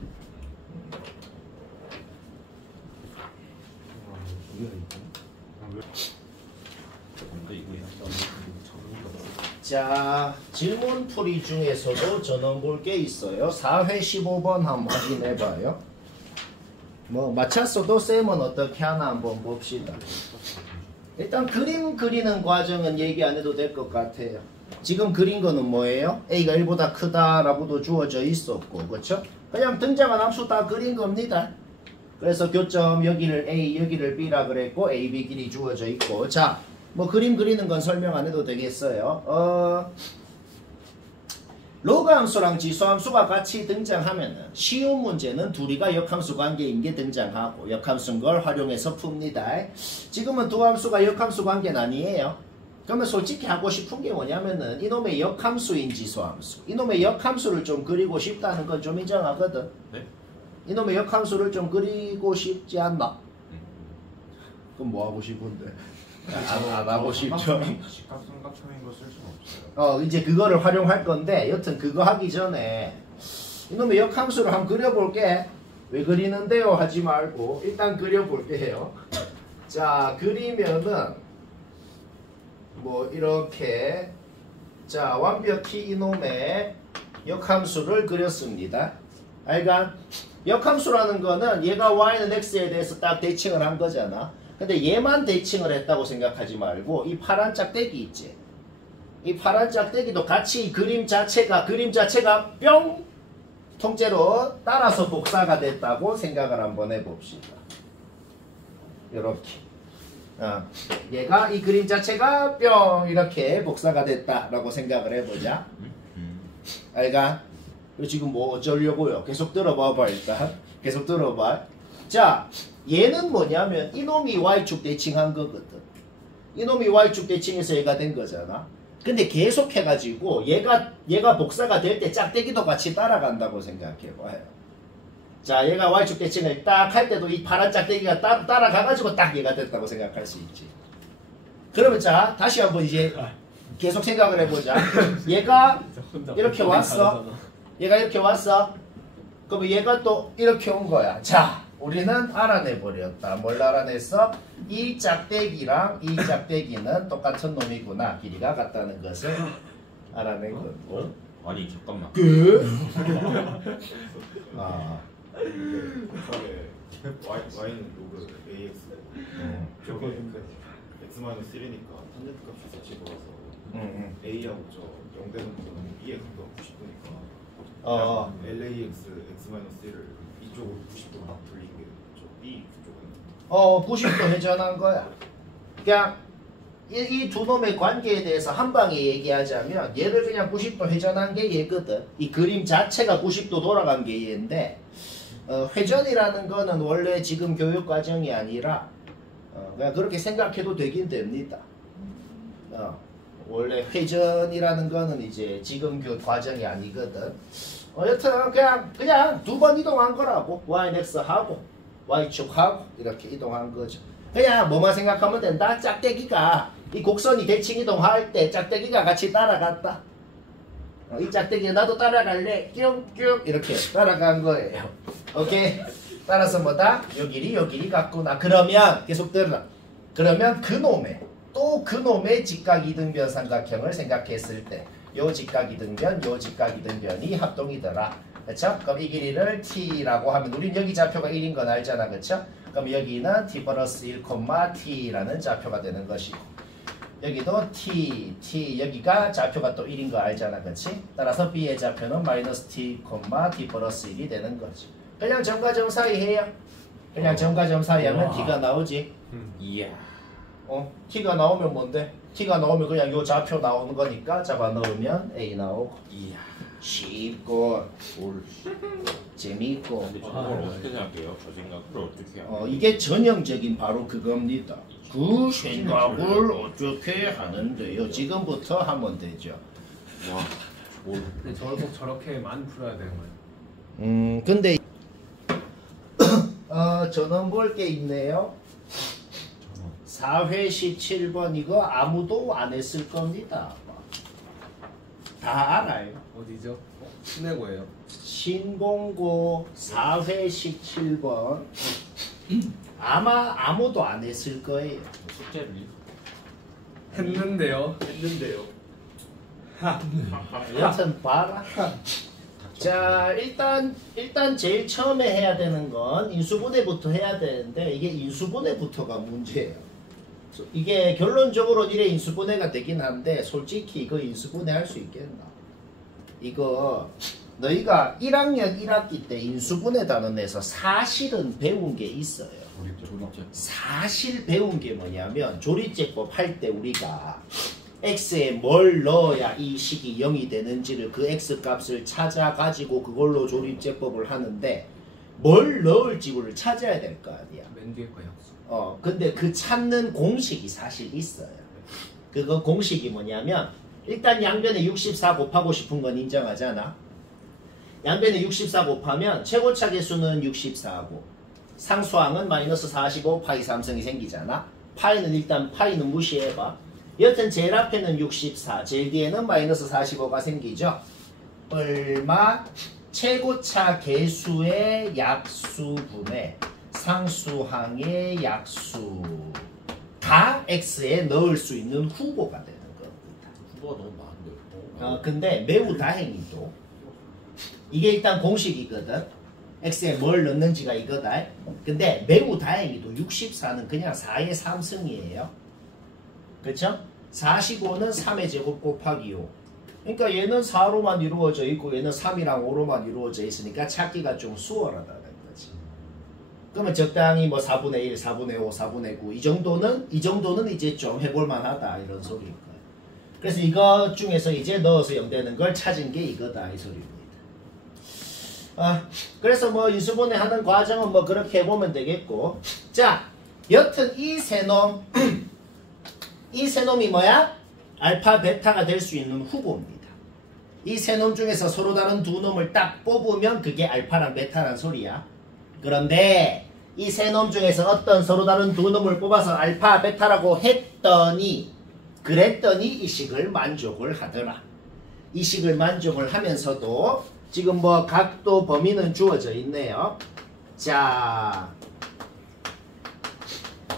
자, 질문풀이 중에서도 전원 볼 게 있어요. 4회 15번 한번 확인해봐요. 뭐 맞췄어도 쌤은 어떻게 하나 한번 봅시다. 일단 그림 그리는 과정은 얘기 안 해도 될 것 같아요. 지금 그린 거는 뭐예요? A가 1보다 크다라고도 주어져 있었고, 그렇죠? 그냥 등장한 함수 다 그린 겁니다. 그래서 교점 여기를 A, 여기를 B라 그랬고 A, B 길이 주어져 있고, 자, 뭐 그림 그리는 건 설명 안 해도 되겠어요. 로그 함수랑 지수 함수가 같이 등장하면은 쉬운 문제는 둘이가 역함수 관계인 게 등장하고 역함수인 걸 활용해서 풉니다. 지금은 두 함수가 역함수 관계는 아니에요. 그러면 솔직히 하고 싶은 게 뭐냐면은 이놈의 역함수인 지수 함수, 이놈의 역함수를 좀 그리고 싶다는 건 좀 인정하거든. 네? 이놈의 역함수를 좀 그리고 싶지 않나? 그럼 뭐 하고 싶은데? 안 하고 싶죠. 직각삼각형인 거 쓸 수는 없어요. 이제 그거를 활용할 건데 여튼 그거 하기 전에 이놈의 역함수를 한번 그려볼게. 왜 그리는데요? 하지 말고 일단 그려볼게요. 자, 그리면은 뭐 이렇게 자 완벽히 이놈의 역함수를 그렸습니다. 알간? 역함수라는 거는 얘가 y는 x에 대해서 딱 대칭을 한 거잖아. 근데 얘만 대칭을 했다고 생각하지 말고 이 파란 짝대기 있지. 이 파란 짝대기도 같이 그림 자체가 뿅 통째로 따라서 복사가 됐다고 생각을 한번 해봅시다. 이렇게 얘가 이 그림 자체가 뿅 이렇게 복사가 됐다라고 생각을 해보자. 알가? 지금 뭐 어쩌려고요? 계속 들어봐봐. 일단 계속 들어봐. 자, 얘는 뭐냐면 이놈이 y축 대칭한 거거든. 이놈이 y축 대칭해서 얘가 된 거잖아. 근데 계속 해가지고 얘가 복사가 될 때 짝대기도 같이 따라간다고 생각해봐요. 자, 얘가 y축 대칭을 딱 할 때도 이 파란 짝대기가 따라가가지고 딱 얘가 됐다고 생각할 수 있지. 그러면 자, 다시 한번 이제 계속 생각을 해보자. 얘가 이렇게 왔어. 얘가 이렇게 왔어. 그러면 얘가 또 이렇게 온 거야. 자, 우리는 알아내버렸다. 뭘 알아냈어? 이 짝대기랑 이 짝대기는 똑같은 놈이구나. 길이가 같다는 것을 알아낸 거고. 아니 잠깐만. 처음에 y는 로그 ax 저게 x-1이니까 탄젠트 값이 같이 돌아서 a하고 저 0 되는 부분은 b에 가까운 90도니까 lax x-1을 이쪽으로 90도 막 돌린 게 저 b 쪽은 90도 회전한 거야. 그냥 이 두 놈의 관계에 대해서 한 방에 얘기하자면 얘를 그냥 90도 회전한 게 얘거든. 이 그림 자체가 90도 돌아간 게 얘인데 회전이라는 거는 원래 지금 교육 과정이 아니라 그냥 그렇게 생각해도 되긴 됩니다. 원래 회전이라는 거는 이제 지금 교육 과정이 아니거든. 여튼 그냥 두 번 이동한 거라고. yx 하고 y축 하고 이렇게 이동한 거죠. 그냥 뭐만 생각하면 된다. 짝대기가 이 곡선이 대칭 이동할 때 짝대기가 같이 따라갔다. 이 짝대기 나도 따라갈래. 뀨뀨 이렇게 따라간 거예요. 오케이. 따라서 뭐다? 요 길이 같구나. 그러면 계속 들어. 그러면 또 그놈의 직각이등변 삼각형을 생각했을 때 요 직각이등변, 요 직각이등변이 합동이더라. 그쵸? 그럼 이 길이를 t라고 하면 우린 여기 좌표가 1인 건 알잖아. 그쵸? 그럼 여기는 t 플러스 1, t라는 좌표가 되는 것이고 여기도 t 여기가 좌표가 또 1인 거 알잖아. 그치? 따라서 b의 좌표는 마이너스 t, t 플러스 1이 되는 거지. 그냥 점과 점 사이 해요. 그냥 점과 점 사이 하면 t가 나오지. 이야. t가 나오면 뭔데? t가 나오면 그냥 요 좌표 나오는 거니까 잡아 넣으면 a 나오고. 이야. 쉽고 뭘. 재미있고. 근데 저걸 어떻게 생각해요? 저 생각을 어떻게 해요? 이게 전형적인 바로 그겁니다. 그 생각을 어떻게 하는데요? 지금부터 하면 되죠. 와. 뭘. 근데 저걸 꼭 저렇게만 풀어야 되는 거예요? 근데 저는 볼 게 있네요. 4회 17번 이거 아무도 안 했을 겁니다. 다 알아요. 어디죠? 신내고예요. 신공고 4회 17번 아마 아무도 안 했을 거예요. 숙제를 했는데요. 여튼 봐라. 자, 일단 제일 처음에 해야 되는 건 인수분해부터 해야 되는데 이게 인수분해부터가 문제예요. 이게 결론적으로 이래 인수분해가 되긴 한데 솔직히 이거 인수분해 할 수 있겠나? 이거 너희가 1학년 1학기 때 인수분해 단원에서 사실은 배운 게 있어요. 사실 배운 게 뭐냐면 조립제법 할 때 우리가 x에 뭘 넣어야 이 식이 0이 되는지를 그 x 값을 찾아가지고 그걸로 조립제법을 하는데 뭘 넣을지를 찾아야 될 거 아니야. 맨 뒤에 거요. 근데 그 찾는 공식이 사실 있어요. 그거 공식이 뭐냐면 일단 양변에 64 곱하고 싶은 건 인정하잖아. 양변에 64 곱하면 최고차 개수는 64고 상수항은 마이너스 45 파이 3승이 생기잖아. 파이는 일단 파이는 무시해봐. 여튼 제일 앞에는 64, 제일 뒤에는 마이너스 45가 생기죠. 얼마? 최고차 개수의 약수분의 상수항의 약수가 x에 넣을 수 있는 후보가 되는 겁니다. 후보가 너무 많은데요. 근데 매우 다행히도 이게 일단 공식이거든. x에 뭘 넣는지가 이거다. 근데 매우 다행히도 64는 그냥 4의 3승이에요. 그쵸? 45는 3의 제곱 곱하기 5. 그러니까 얘는 4로만 이루어져 있고 얘는 3이랑 5로만 이루어져 있으니까 찾기가 좀 수월하다는 거지. 그러면 적당히 뭐 4분의 1, 4분의 5, 4분의 9 이 정도는 이제 좀 해볼 만하다 이런 소리인 거예요. 그래서 이것 중에서 이제 넣어서 0 되는 걸 찾은 게 이거다 이 소리입니다. 그래서 뭐 인수분해 하는 과정은 뭐 그렇게 해보면 되겠고. 자, 여튼 이 세놈 이 세놈이 뭐야? 알파 베타가 될 수 있는 후보입니다. 이 세 놈 중에서 서로 다른 두 놈을 딱 뽑으면 그게 알파랑 베타란 소리야. 그런데 이 세 놈 중에서 어떤 서로 다른 두 놈을 뽑아서 알파 베타라고 그랬더니 이 식을 만족을 하더라. 이 식을 만족을 하면서도 지금 뭐 각도 범위는 주어져 있네요. 자,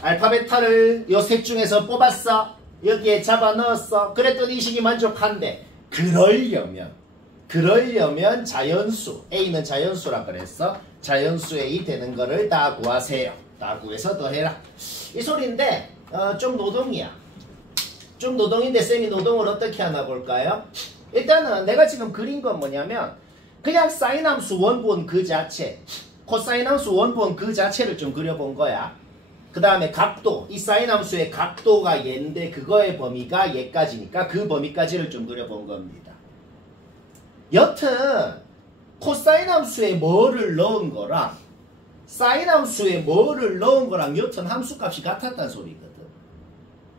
알파 베타를 요 셋 중에서 뽑았어. 여기에 잡아 넣었어. 그랬더니 이 식이 만족한대. 그러려면 자연수 A는 자연수라 그랬어. 자연수 A 되는 거를 다 구하세요. 다 구해서 더해라. 이 소리인데 좀 노동이야. 좀 노동인데 쌤이 노동을 어떻게 하나 볼까요? 일단은 내가 지금 그린 건 뭐냐면 그냥 사인함수 원본 그 자체, 코사인함수 원본 그 자체를 좀 그려본 거야. 그 다음에 각도, 이 사인함수의 각도가 얘인데 그거의 범위가 얘까지니까 그 범위까지를 좀 그려본 겁니다. 여튼 코사인함수에 뭐를 넣은 거랑 사인함수에 뭐를 넣은 거랑 여튼 함수값이 같았다는 소리거든.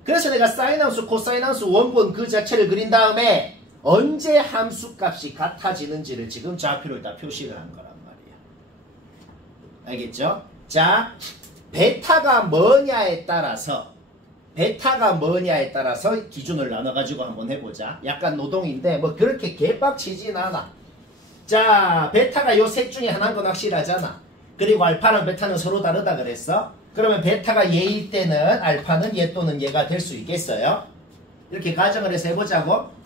그래서 내가 사인함수, 코사인함수 원본 그 자체를 그린 다음에 언제 함수값이 같아지는지를 지금 좌표를 다 표시를 한 거란 말이야. 알겠죠? 자, 베타가 뭐냐에 따라서 기준을 나눠가지고 한번 해보자. 약간 노동인데 뭐 그렇게 개빡치진 않아. 자, 베타가 요 셋 중에 하나인 건 확실하잖아. 그리고 알파랑 베타는 서로 다르다 그랬어. 그러면 베타가 얘일 때는 알파는 얘 또는 얘가 될 수 있겠어요? 이렇게 가정을 해서 해보자고.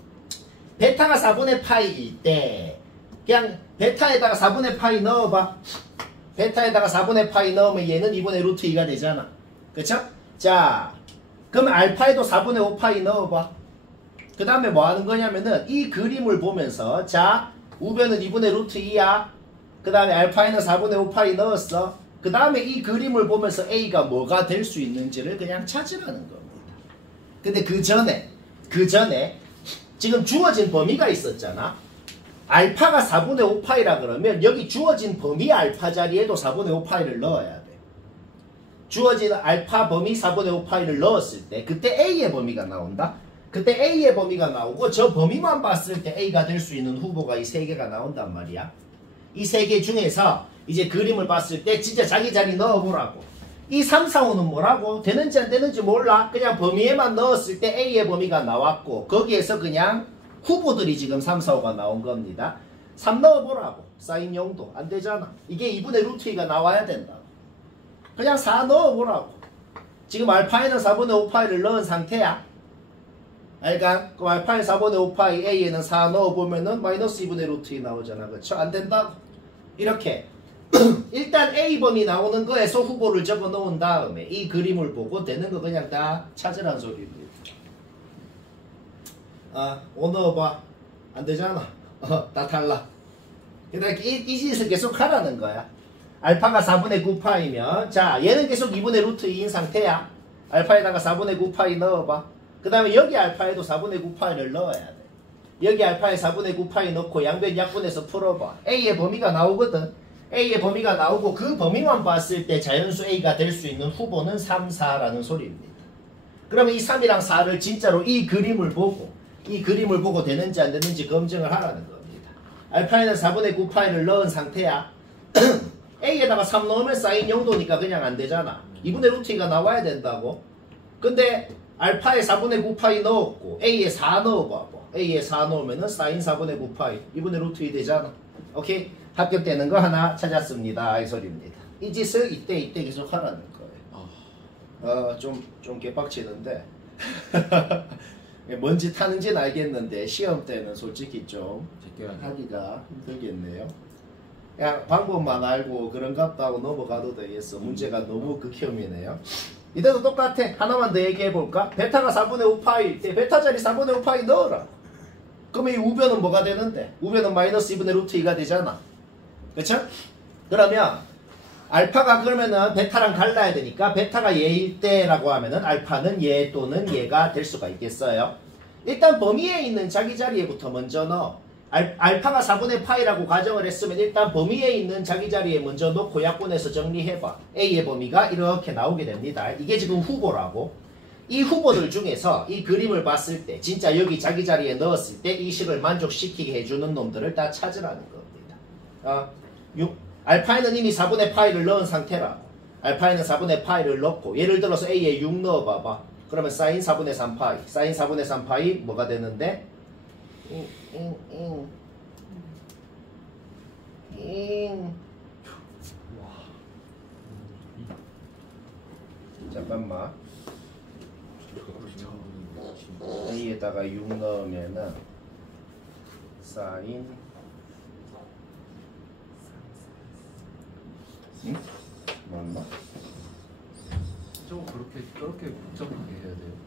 베타가 4분의 파이일 때 그냥 베타에다가 4분의 파이 넣어봐. 베타에다가 4분의 파이 넣으면 얘는 2분의 루트 2가 되잖아. 그쵸? 자, 그럼 알파에도 4분의 5 파이 넣어봐. 그 다음에 뭐 하는 거냐면은 이 그림을 보면서 자, 우변은 2분의 루트 2야. 그 다음에 알파에는 4분의 5 파이 넣었어. 그 다음에 이 그림을 보면서 A가 뭐가 될 수 있는지를 그냥 찾으라는 겁니다. 근데 그 전에 지금 주어진 범위가 있었잖아. 알파가 4분의 5파이라 그러면 여기 주어진 범위 알파 자리에도 4분의 5파이를 넣어야 돼. 주어진 알파 범위 4분의 5파이를 넣었을 때 그때 A의 범위가 나온다. 그때 A의 범위가 나오고 저 범위만 봤을 때 A가 될 수 있는 후보가 이 세 개가 나온단 말이야. 이 세 개 중에서 이제 그림을 봤을 때 진짜 자기 자리 넣어보라고. 이 3, 4, 5는 뭐라고? 되는지 안 되는지 몰라. 그냥 범위에만 넣었을 때 A의 범위가 나왔고 거기에서 그냥 후보들이 지금 3, 4, 5가 나온 겁니다. 3 넣어보라고. 사인 0도 안 되잖아. 이게 2분의 루트 2가 나와야 된다고. 그냥 4 넣어보라고. 지금 알파에는 4분의 5파이를 넣은 상태야. 알까? 그럼 알파에 4분의 5파이 A에는 4 넣어보면은 마이너스 2분의 루트 2 나오잖아. 그쵸? 안 된다고. 이렇게 일단 A 범위 나오는 거에서 후보를 적어 놓은 다음에 이 그림을 보고 되는 거 그냥 다 찾으란 소리입니다. 오 넣어봐. 안 되잖아. 다 달라. 그러니까 이 짓을 계속 하라는 거야. 알파가 4분의 9파이면 자 얘는 계속 2분의 루트 2인 상태야. 알파에다가 4분의 9파이 넣어봐. 그 다음에 여기 알파에도 4분의 9파이를 넣어야 돼. 여기 알파에 4분의 9파이 넣고 양변 약분해서 풀어봐. A의 범위가 나오거든. A의 범위가 나오고 그 범위만 봤을 때 자연수 A가 될 수 있는 후보는 3, 4라는 소리입니다. 그러면 이 3이랑 4를 진짜로 이 그림을 보고 되는지 안 되는지 검증을 하라는 겁니다. 알파에는 4분의 9파이를 넣은 상태야. A에다가 3 넣으면 사인 0도니까 그냥 안 되잖아. 2분의 루트 2가 나와야 된다고. 근데 알파에 4분의 9파이 넣었고 A에 4 넣어봐봐. A에 4 넣으면은 사인 4분의 9파이 2분의 루트 2 되잖아. 오케이? 합격되는 거 하나 찾았습니다. 이 소리입니다. 이 짓을 이때 계속 하라는 거예요. 좀 개빡치는데 뭔 짓 하는지는 알겠는데 시험 때는 솔직히 좀 하기가 힘들겠네요. 그냥 방법만 알고 그런갑다 하고 넘어가도 되겠어. 문제가 너무 극혐이네요. 이때도 똑같아. 하나만 더 얘기해볼까? 베타가 4분의 5파일 때 베타짜리 4분의 5파이 넣어라. 그러면 이 우변은 뭐가 되는데? 우변은 마이너스 2분의 루트 2가 되잖아. 그쵸? 그러면 알파가 그러면은 베타랑 갈라야 되니까 베타가 얘일 때라고 하면은 알파는 얘 또는 얘가 될 수가 있겠어요. 일단 범위에 있는 자기 자리에부터 먼저 넣어. 알파가 4분의 파이라고 가정을 했으면 일단 범위에 있는 자기 자리에 먼저 넣고 약분해서 정리해봐. A의 범위가 이렇게 나오게 됩니다. 이게 지금 후보라고. 이 후보들 중에서 이 그림을 봤을 때 진짜 여기 자기 자리에 넣었을 때 이 식을 만족시키게 해주는 놈들을 다 찾으라는 겁니다. 알파에는 이미 4분의 파이를 넣은 상태라고. 알파에는 4분의 파이를 넣고 예를 들어서 A에 6 넣어봐봐. 그러면 사인 4분의 3파이 사인 4분의 3파이 뭐가 되는데? 잠깐만. A에다가 6 넣으면은 사인 맞나? 저거 그렇게 복잡하게 해야 돼요?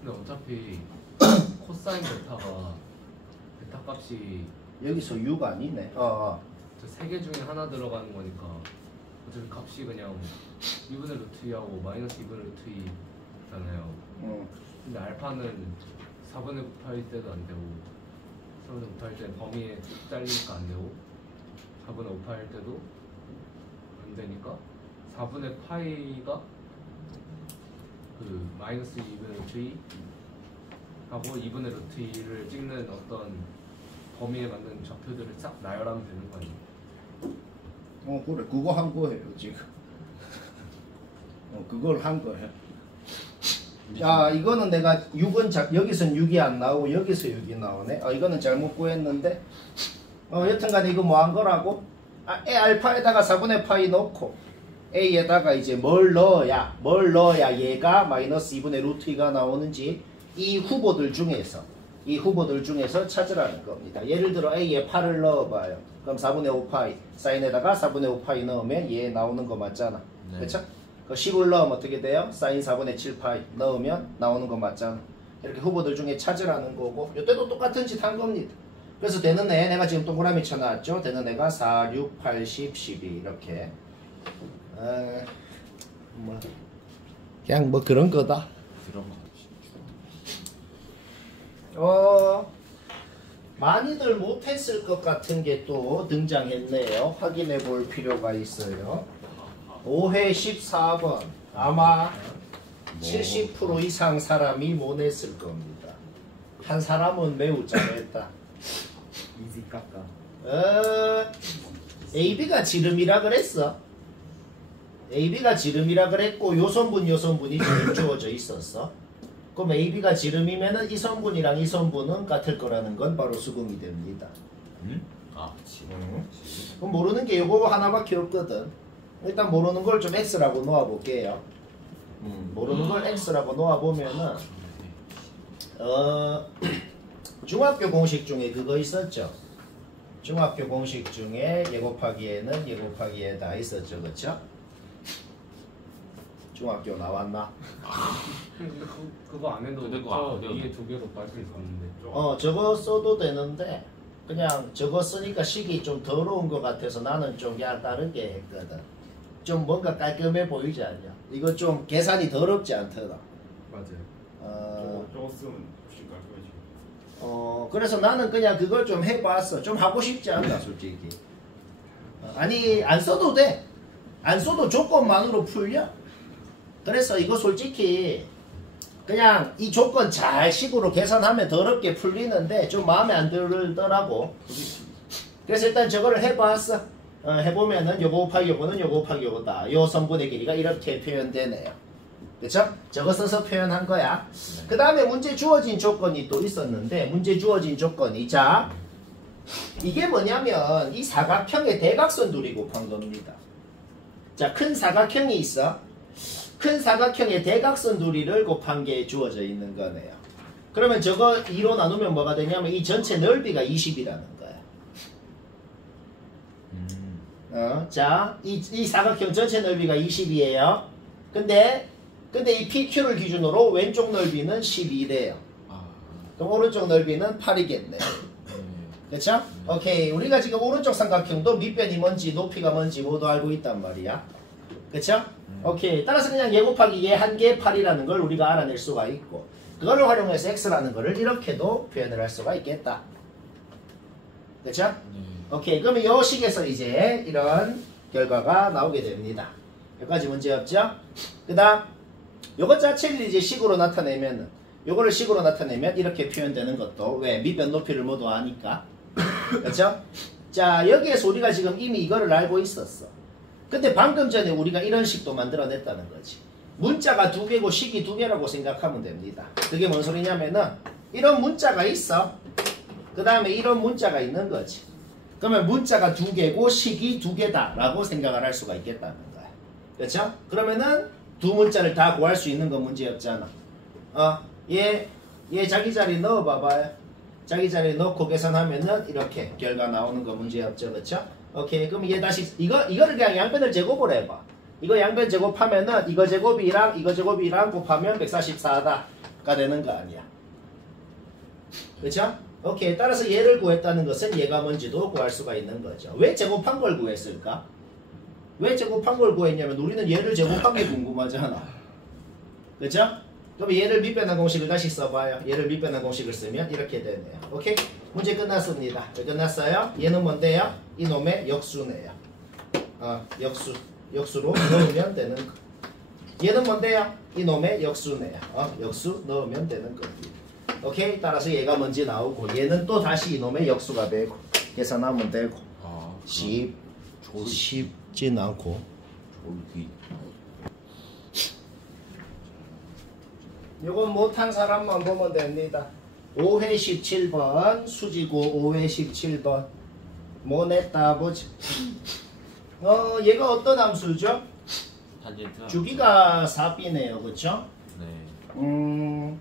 근데 어차피 코사인 베타 값이 여기서 6 아니네. 저 세 개 중에 하나 들어가는 거니까 어차피 값이 그냥 2분의 루트 2하고 마이너스 2분의 루트 2잖아요. 근데 알파는 4분의 9파일 때도 안 되고 4분의 9파일 때는 범위에 잘리니까 안 되고 4분의 5파일 때도 안 되니까 4분의 파이가 그 마이너스 2분의 루트 2 하고 2분의 루트 2를 찍는 어떤 범위에 맞는 좌표들을 싹 나열하면 되는 거 아니에요? 그래. 그거 한 거예요 지금. 그걸 한 거예요. 야, 이거는 내가 6은 여기선 6이 안 나오고 여기서 6이 나오네. 이거는 잘못 구했는데. 여튼간에 이거 뭐 한 거라고? 알파에다가 4분의 파이 넣고 A에다가 이제 뭘 넣어야 얘가 마이너스 2분의 루트 2가 나오는지 이 후보들 중에서 찾으라는 겁니다. 예를 들어 A에 8을 넣어봐요. 그럼 4분의 5파이 사인에다가 4분의 5파이 넣으면 얘 나오는 거 맞잖아. 네. 그쵸? 그 10을 넣으면 어떻게 돼요? 사인 4분의 7파이 넣으면 나오는 거 맞잖아. 이렇게 후보들 중에 찾으라는 거고 이때도 똑같은 짓 한 겁니다. 그래서 되는 애 내가 지금 동그라미 쳐놨죠? 되는 애가 4, 6, 8, 10, 12 이렇게 그냥 뭐 그런 거다. 그런 거. 많이들 못했을 것 같은 게 또 등장했네요. 확인해 볼 필요가 있어요. 5회 14번 아마 70% 이상 사람이 못 냈을 겁니다. 한 사람은 매우 잘했다. 이지 깎아. AB가 지름이라 그랬어. AB가 지름이라 그랬고 요선분이 지름 주어져 있었어. 그럼 AB가 지름이면은 이 선분이랑 이 선분은 같을 거라는 건 바로 수긍이 됩니다. 그럼 모르는 게 요거 하나밖에 없거든. 일단 모르는 걸 좀 X라고 놓아볼게요. 모르는 걸 X라고 놓아보면은 중학교 공식 중에 그거 있었죠. 중학교 공식 중에 얘 곱하기에는 얘 곱하기에 다 있었죠. 그쵸? 중학교 나왔나? 그거 안 해도 근데 그거 저 안 해도 위에 두 개로 빠질 수 있는데 저거 써도 되는데 그냥 저거 쓰니까 식이 좀 더러운 것 같아서 나는 좀 다르게 했거든. 좀 뭔가 깔끔해 보이지 않냐? 이거 좀 계산이 더럽지 않더라. 맞아요. 저거 쓰면 훨씬 깔끔해지고. 그래서 나는 그냥 그걸 좀 해봤어. 좀 하고 싶지 않나 솔직히. 아니 안 써도 돼. 안 써도 조건만으로 풀려. 그래서 이거 솔직히 그냥 이 조건 잘 식으로 계산하면 더럽게 풀리는데 좀 마음에 안 들더라고. 그래서 일단 저거를 해봤어. 해보면은 요거 곱하기 요거는 요거 곱하기 요거다. 요 성분의 길이가 이렇게 표현되네요. 그쵸? 저거 써서 표현한 거야. 그 다음에 문제 주어진 조건이 또 있었는데 문제 주어진 조건이 자 이게 뭐냐면 이 사각형의 대각선 둘이 곱한 겁니다. 자, 큰 사각형이 있어. 큰 사각형의 대각선 둘이를 곱한 게 주어져 있는 거네요. 그러면 저거 2로 나누면 뭐가 되냐면 이 전체 넓이가 20이라는 거야. 자, 이 사각형 전체 넓이가 20이에요. 근데 이 PQ를 기준으로 왼쪽 넓이는 12래요. 그럼 오른쪽 넓이는 8이겠네. 그쵸? 오케이. 우리가 지금 오른쪽 삼각형도 밑변이 뭔지 높이가 뭔지 모두 알고 있단 말이야. 그쵸? 오케이. 따라서 그냥 얘 곱하기 얘 한 개 8이라는 걸 우리가 알아낼 수가 있고 그거를 활용해서 x라는 거를 이렇게도 표현을 할 수가 있겠다. 그쵸? 오케이. 그러면 요 식에서 이제 이런 결과가 나오게 됩니다. 여기까지 문제 없죠? 그 다음 요것 자체를 이제 식으로 나타내면 요거를 식으로 나타내면 이렇게 표현되는 것도 왜? 밑변 높이를 모두 아니까. 그렇죠? 자, 여기에서 우리가 지금 이미 이거를 알고 있었어. 근데 방금 전에 우리가 이런 식도 만들어냈다는 거지. 문자가 두 개고 식이 두 개라고 생각하면 됩니다. 그게 뭔 소리냐면은 이런 문자가 있어. 그 다음에 이런 문자가 있는 거지. 그러면 문자가 두 개고 식이 두 개다 라고 생각을 할 수가 있겠다는 거야. 그렇죠? 그러면은 두 문자를 다 구할 수 있는 건 문제 없잖아. 얘 자기 자리 넣어봐봐요. 자기 자리에 넣고 계산하면은 이렇게 결과 나오는 거 문제 없죠. 그쵸? 오케이. 그럼 얘 다시 이거를 그냥 양변을 제곱을 해봐. 이거 양변 제곱하면은 이거 제곱이랑 이거 제곱이랑 곱하면 144다가 되는 거 아니야. 그쵸? 오케이. 따라서 얘를 구했다는 것은 얘가 뭔지도 구할 수가 있는 거죠. 왜 제곱한 걸 구했을까? 왜 제곱한 걸 구했냐면 우리는 얘를 제곱한 게 궁금하잖아. 그쵸? 그럼 얘를 밑변한 공식을 다시 써봐요. 얘를 밑변한 공식을 쓰면 이렇게 되네요. 오케이? 문제 끝났습니다. 끝났어요? 얘는 뭔데요? 이놈의 역수네요. 역수로 넣으면 되는 거. 얘는 뭔데요? 이놈의 역수네요. 역수 넣으면 되는 겁니다. 오케이? 따라서 얘가 뭔지 나오고 얘는 또 다시 이놈의 역수가 되고 계산하면 되고 10진 않고 요건 못한 사람만 보면 됩니다. 5회 17번 수지고 5회 17번 뭐 냈다 보자. 얘가 어떤 함수죠? 탄젠트 주기가 4b네요. 그쵸? 네.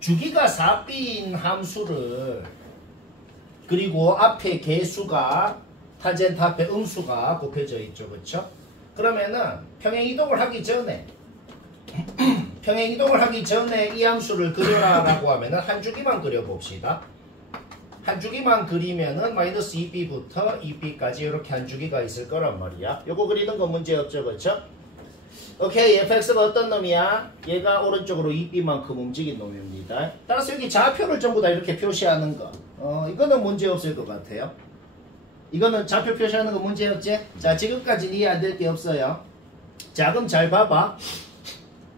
주기가 4b인 함수를 그리고 앞에 개수가 탄젠트 앞에 음수가 곱해져 있죠. 그쵸? 그러면은 평행이동을 하기 전에 평행이동을 하기 전에 이 함수를 그려라 라고 하면은 한 주기만 그려봅시다. 한 주기만 그리면은 마이너스 2b부터 2b까지 이렇게 한 주기가 있을 거란 말이야. 요거 그리는 건 문제 없죠. 그쵸? 오케이. fx가 어떤 놈이야? 얘가 오른쪽으로 2b만큼 움직인 놈입니다. 따라서 여기 좌표를 전부 다 이렇게 표시하는 거 이거는 문제 없을 것 같아요. 이거는 좌표 표시하는 거 문제 없지? 자, 지금까지는 이해 안 될 게 없어요. 자, 그럼 잘 봐봐.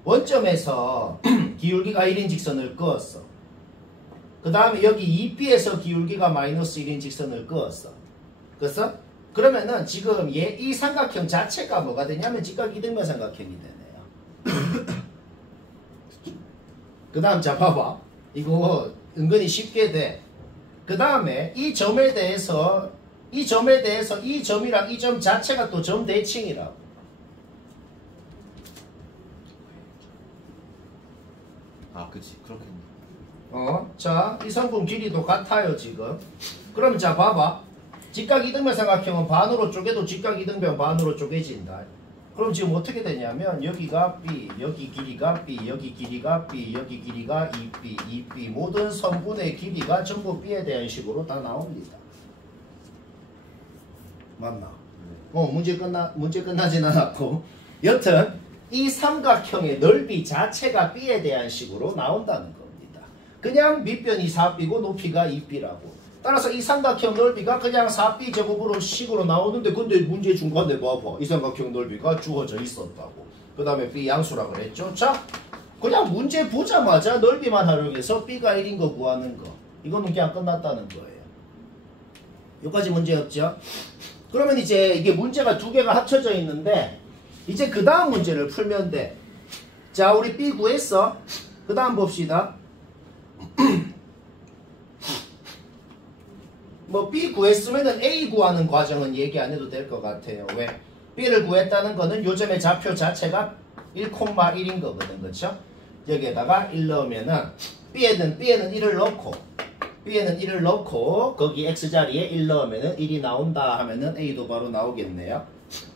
원점에서 기울기가 1인 직선을 그었어. 그 다음에 여기 2b에서 기울기가 마이너스 1인 직선을 그었어. 그랬어? 그러면은 지금 이 삼각형 자체가 뭐가 되냐면 직각 이등변 삼각형이 되네요. 그 다음 자 봐봐. 이거 은근히 쉽게 돼. 그 다음에 이 점에 대해서 이 점이랑 이 점 자체가 또 점 대칭이라고. 그치 그렇겠네. 자, 이 성분 길이도 같아요 지금. 그럼 자 봐봐. 직각 이등변 삼각형은 반으로 쪼개도 직각 이등변 반으로 쪼개진다. 그럼 지금 어떻게 되냐면 여기가 B, 여기 길이가 B, 여기 길이가 B, 여기 길이가 2B, 2B 모든 성분의 길이가 전부 B에 대한 식으로 다 나옵니다. 맞나? 문제 끝나진 않았고 여튼 이 삼각형의 넓이 자체가 B에 대한 식으로 나온다는 겁니다. 그냥 밑변이 4B고 높이가 2B라고. 따라서 이 삼각형 넓이가 그냥 4B 제곱으로 식으로 나오는데 근데 문제 중간에 봐봐. 이 삼각형 넓이가 주어져 있었다고. 그 다음에 B 양수라 그랬죠. 자, 그냥 문제 보자마자 넓이만 활용해서 B가 1인 거 구하는 거. 이거는 그냥 끝났다는 거예요. 여기까지 문제 없죠? 그러면 이제 이게 문제가 두 개가 합쳐져 있는데 이제 그 다음 문제를 풀면 돼. 자, 우리 B 구했어. 그 다음 봅시다. 뭐 B 구했으면은 A 구하는 과정은 얘기 안 해도 될 것 같아요. 왜? B를 구했다는 거는 요점의 좌표 자체가 1,1인 거거든. 그렇죠? 여기에다가 1 넣으면은 B에는 1을 넣고 거기 X자리에 1 넣으면은 1이 나온다 하면은 A도 바로 나오겠네요.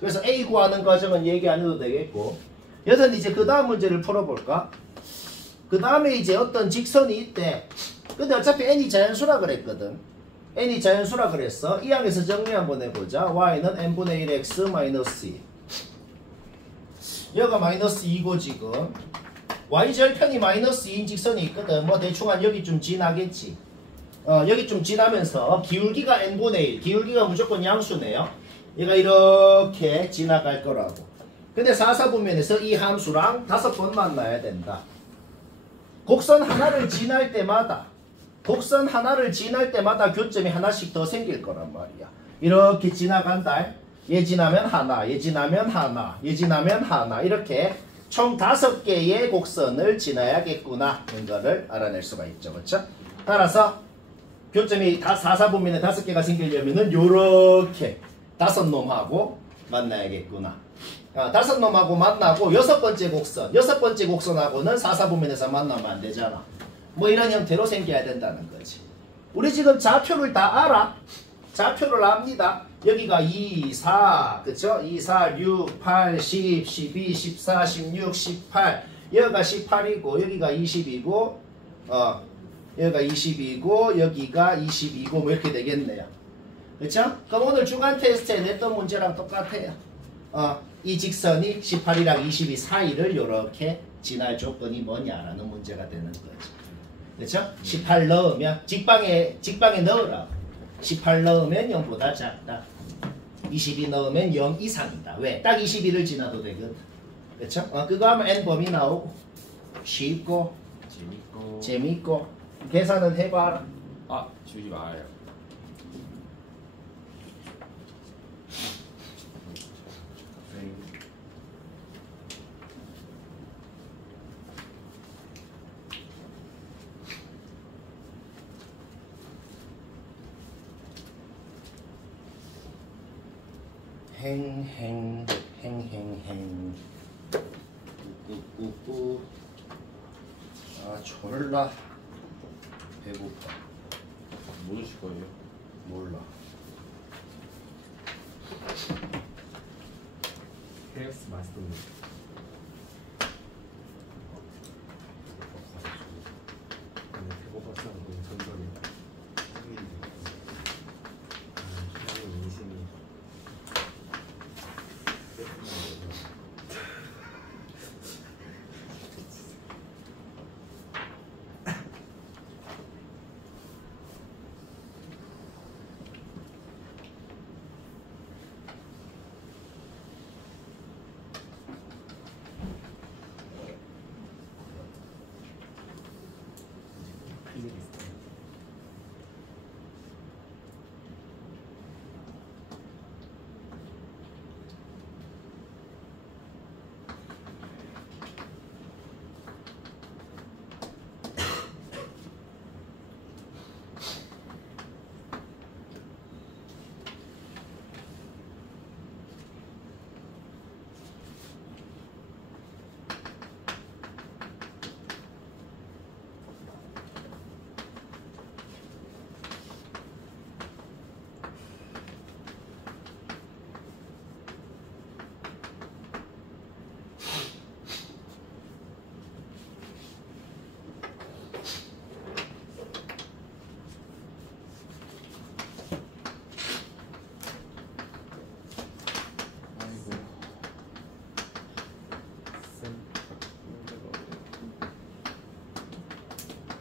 그래서 A 구하는 과정은 얘기 안 해도 되겠고 여튼 이제 그 다음 문제를 풀어볼까? 그 다음에 이제 어떤 직선이 있대. 근데 어차피 N이 자연수라 그랬거든. N이 자연수라 그랬어. 이 항에서 정리 한번 해보자. Y는 N분의 1 X 마이너스 2. 여기가 마이너스 2고 지금 Y절편이 마이너스 2인 직선이 있거든. 뭐 대충 한 여기쯤 지나겠지. 여기쯤 지나면서 기울기가 N분의 1. 기울기가 무조건 양수네요. 얘가 이렇게 지나갈 거라고. 근데 4사분면에서 이 함수랑 5번 만나야 된다. 곡선 하나를 지날 때마다 교점이 하나씩 더 생길 거란 말이야. 이렇게 지나간다. 얘 지나면 하나, 얘 지나면 하나, 얘 지나면 하나. 이렇게 총 5개의 곡선을 지나야겠구나. 이런 거를 알아낼 수가 있죠. 그렇죠? 따라서 교점이 4사분면에 5개가 생기려면은 요렇게 5놈하고 만나야겠구나. 5놈하고 만나고 6번째 곡선하고는 4사분면에서 만나면 안 되잖아. 뭐 이런 형태로 생겨야 된다는 거지. 우리 지금 좌표를 다 알아. 좌표를 압니다. 여기가 2, 4, 그쵸? 2, 4, 6, 8, 10, 12, 14, 16, 18. 여기가 18이고, 여기가 20이고, 여기가 20이고, 여기가 22고, 뭐 이렇게 되겠네요. 그쵸? 그럼 오늘 주간 테스트에 냈던 문제랑 똑같아요. 이 직선이 18이랑 22 사이를 이렇게 지날 조건이 뭐냐라는 문제가 되는 거지. 그렇죠? 18 넣으면 직방에 넣으라. 18 넣으면 0보다 작다. 22 넣으면 0 이상이다. 왜? 딱 22를 지나도 되거든. 그렇죠? 그거 하면 n범위 나오고 쉽고 재밌고 계산은 해봐라. 주지 마요. 행 꾸꾸꾸꾸. 졸라 배고파. 뭐 드실 거예요? 몰라. KFC 맛있던데. 근데 배고팠어. 너무 전설이야. 그냥 인심이.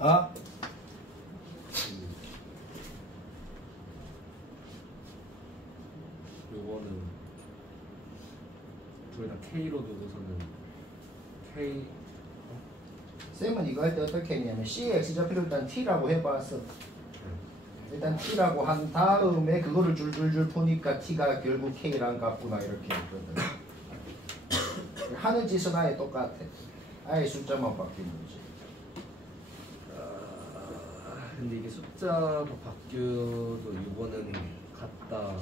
어? 요거는 둘 다 K로 두고서는 K 쌤은 이거 할 때 어떻게 했냐면 CX좌표를 일단 T라고 해봤어. 일단 T라고 한 다음에 그거를 줄줄줄 푸니까 T가 결국 K랑 같구나 이렇게 했거든. 하는 짓은 아예 똑같아. 아예 숫자만 바뀌는 거지. 근데 이게 숫자도 바뀌어도 이거는 같다.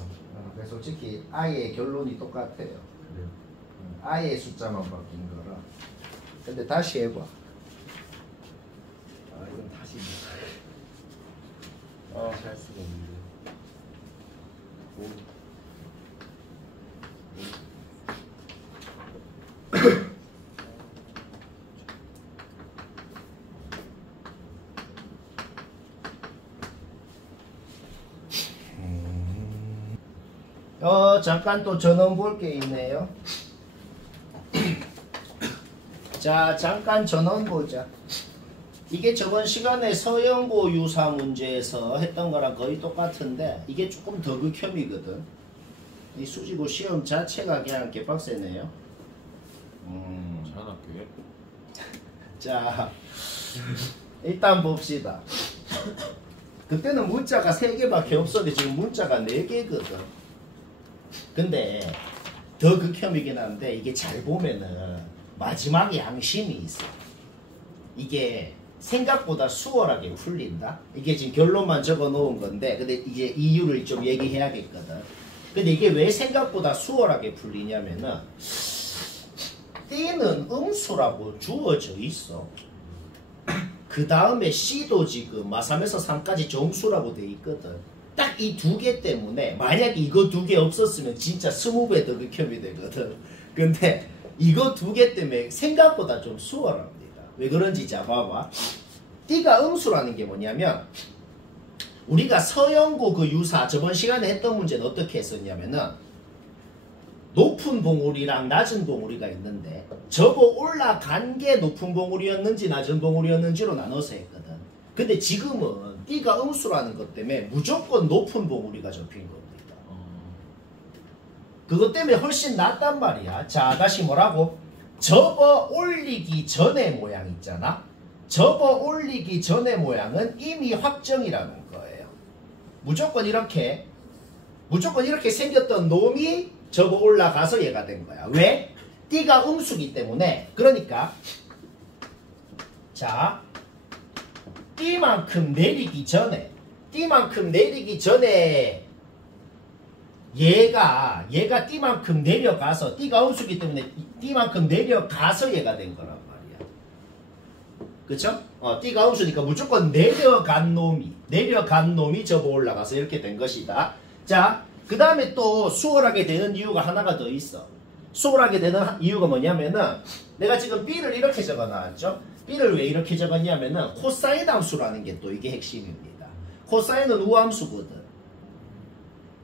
그래서 솔직히 아예 결론이 똑같아요. 그래요. 아예 숫자만 바뀐 거라. 근데 다시 해봐. 아 이건 다시 다시 할 수가 없는데. 잠깐 또 전원 볼 게 있네요. 자, 잠깐 전원 보자. 이게 저번 시간에 서영고 유사 문제에서 했던 거랑 거의 똑같은데 이게 조금 더 극혐이거든. 이 수지고 시험 자체가 그냥 개빡세네요. 자연학교에 자, 일단 봅시다. 그때는 문자가 3개밖에 없었는데 지금 문자가 4개거든. 근데 더 극혐이긴 한데 이게 잘 보면은 마지막에 양심이 있어. 이게 생각보다 수월하게 풀린다. 이게 지금 결론만 적어 놓은 건데 근데 이제 이유를 좀 얘기해야겠거든. 근데 이게 왜 생각보다 수월하게 풀리냐면은 D는 음수라고 주어져 있어. 그 다음에 C도 지금 마3에서 3까지 정수라고 돼 있거든. 딱 이 2개 때문에 만약에 이거 2개 없었으면 진짜 20배 더 극혐이 되거든. 근데 이거 2개 때문에 생각보다 좀 수월합니다. 왜 그런지 잡아봐. D가 음수라는 게 뭐냐면 우리가 서영고 그 유사 저번 시간에 했던 문제는 어떻게 했었냐면은 높은 봉우리랑 낮은 봉우리가 있는데 접어 올라간 게 높은 봉우리였는지 낮은 봉우리였는지로 나눠서 했거든. 근데 지금은 D가 음수라는 것 때문에 무조건 높은 봉우리가 접힌 겁니다. 그것 때문에 훨씬 낫단 말이야. 자, 다시 뭐라고? 접어 올리기 전의 모양 있잖아. 접어 올리기 전의 모양은 이미 확정이라는 거예요. 무조건 이렇게 생겼던 놈이 접어 올라가서 얘가 된 거야. 왜? D가 음수기 때문에. 그러니까 자, D만큼 내리기 전에 얘가 D만큼 내려가서 D가 음수기 때문에 D만큼 내려가서 얘가 된 거란 말이야. 그쵸? D가 음수니까 무조건 내려간 놈이 접어 올라가서 이렇게 된 것이다. 자, 그 다음에 또 수월하게 되는 이유가 하나가 더 있어. 수월하게 되는 이유가 뭐냐면은 내가 지금 B를 이렇게 적어놨죠. B를 왜 이렇게 적었냐면은 코사인 함수라는 게 또 이게 핵심입니다. 코사인은 우함수거든.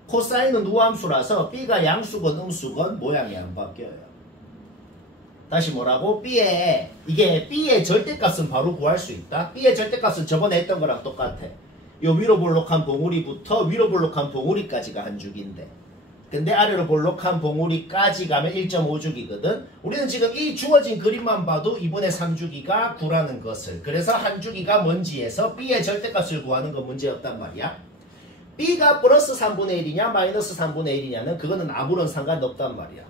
코사인은 우함수라서 B가 양수건 음수건 모양이 안 바뀌어요. 다시 뭐라고? 이게 B의 절대값은 바로 구할 수 있다. B의 절대값은 저번에 했던 거랑 똑같아. 요 위로 볼록한 봉우리부터 위로 볼록한 봉우리까지가 한 줄기인데 근데 아래로 볼록한 봉우리까지 가면 1.5주기거든. 우리는 지금 이 주어진 그림만 봐도 2분의 3주기가 9라는 것을 그래서 한 주기가 뭔지에서 B의 절대값을 구하는 건 문제였단 말이야. B가 플러스 3분의 1이냐 마이너스 3분의 1이냐는 그거는 아무런 상관없단 말이야.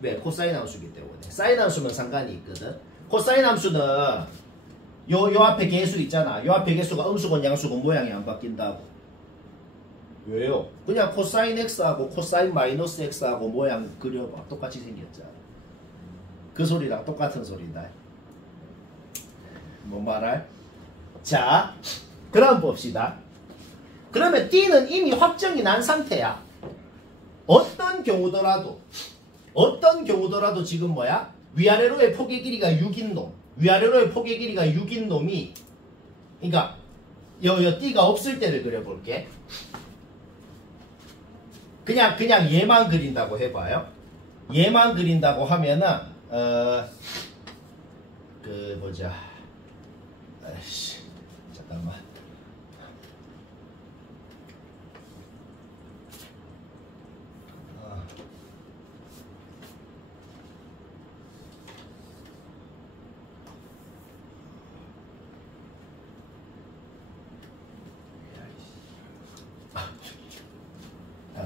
왜? 코사인 함수기 때문에. 사인 함수면 상관이 있거든. 코사인 함수는 요 앞에 개수 있잖아. 요 앞에 개수가 음수건 양수건 모양이 안 바뀐다고. 왜요? 그냥 코사인 x하고 코사인 마이너스 x하고 모양 그려봐. 똑같이 생겼잖아. 그 소리랑 똑같은 소리다. 뭐 말할? 자, 그럼 봅시다. 그러면 D는 이미 확정이 난 상태야. 어떤 경우더라도 지금 뭐야? 위아래로의 폭의 길이가 6인 놈. 위아래로의 폭의 길이가 6인 놈이 그러니까 요 D가 없을 때를 그려볼게. 그냥 얘만 그린다고 해봐요. 얘만 그린다고 하면은 그 보자. 아이씨, 자, 잠깐만.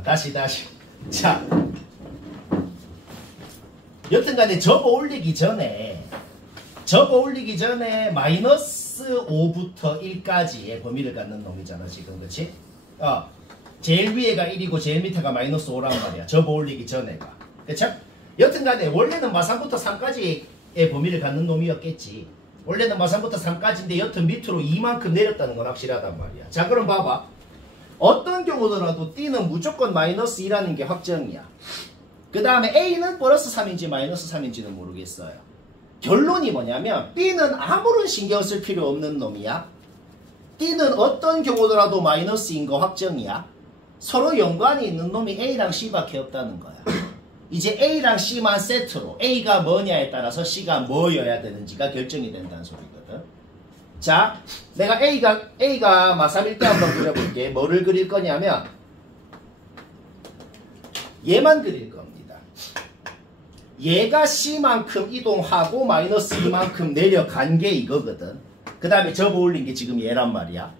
다시. 자, 여튼간에 접어 올리기 전에 마이너스 5부터 1까지의 범위를 갖는 놈이잖아 지금, 그치? 제일 위에가 1이고 제일 밑에가 마이너스 5란 말이야. 접어 올리기 전에가, 그쵸? 여튼간에 원래는 마삼부터 3까지의 범위를 갖는 놈이었겠지. 원래는 마삼부터 3까지인데 여튼 밑으로 2만큼 내렸다는 건 확실하단 말이야. 자, 그럼 봐봐. 어떤 경우더라도 D는 무조건 마이너스 2라는 게 확정이야. 그 다음에 A는 플러스 3인지 마이너스 3인지는 모르겠어요. 결론이 뭐냐면 B는 아무런 신경 쓸 필요 없는 놈이야. D는 어떤 경우더라도 마이너스인 거 확정이야. 서로 연관이 있는 놈이 A랑 C밖에 없다는 거야. 이제 A랑 C만 세트로 A가 뭐냐에 따라서 C가 뭐여야 되는지가 결정이 된다는 소리거든. 자, 내가 A가 마3일 때 한번 그려볼게. 뭐를 그릴 거냐면 얘만 그릴 겁니다. 얘가 C만큼 이동하고 마이너스 2만큼 내려간 게 이거거든. 그 다음에 접어 올린 게 지금 얘란 말이야.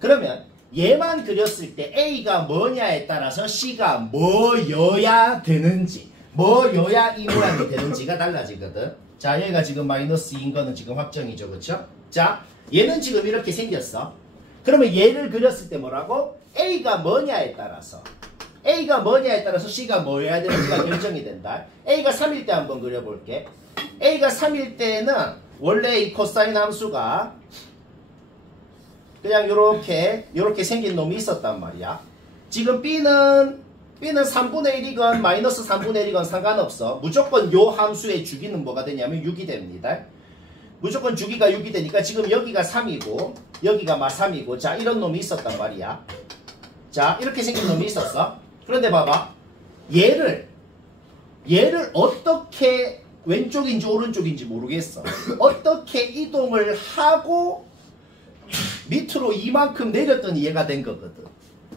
그러면 얘만 그렸을 때 A가 뭐냐에 따라서 C가 뭐여야 되는지, 뭐여야 이 모양이 되는지가 달라지거든. 자, 얘가 지금 마이너스 2인 거는 지금 확정이죠, 그쵸? 자, 얘는 지금 이렇게 생겼어. 그러면 얘를 그렸을 때 뭐라고? A가 뭐냐에 따라서 C가 뭐여야 되는지가 결정이 된다. A가 3일 때 한번 그려볼게. A가 3일 때는 원래 이 코사인 함수가 그냥 요렇게 생긴 놈이 있었단 말이야. 지금 B는 3분의 1이건 마이너스 3분의 1이건 상관없어. 무조건 요 함수의 주기는 뭐가 되냐면 6이 됩니다. 무조건 주기가 6이 되니까 지금 여기가 3이고 여기가 마3이고 자, 이런 놈이 있었단 말이야. 자, 이렇게 생긴 놈이 있었어. 그런데 봐봐. 얘를 어떻게 왼쪽인지 오른쪽인지 모르겠어. 어떻게 이동을 하고 밑으로 이만큼 내렸더니 얘가 된 거거든.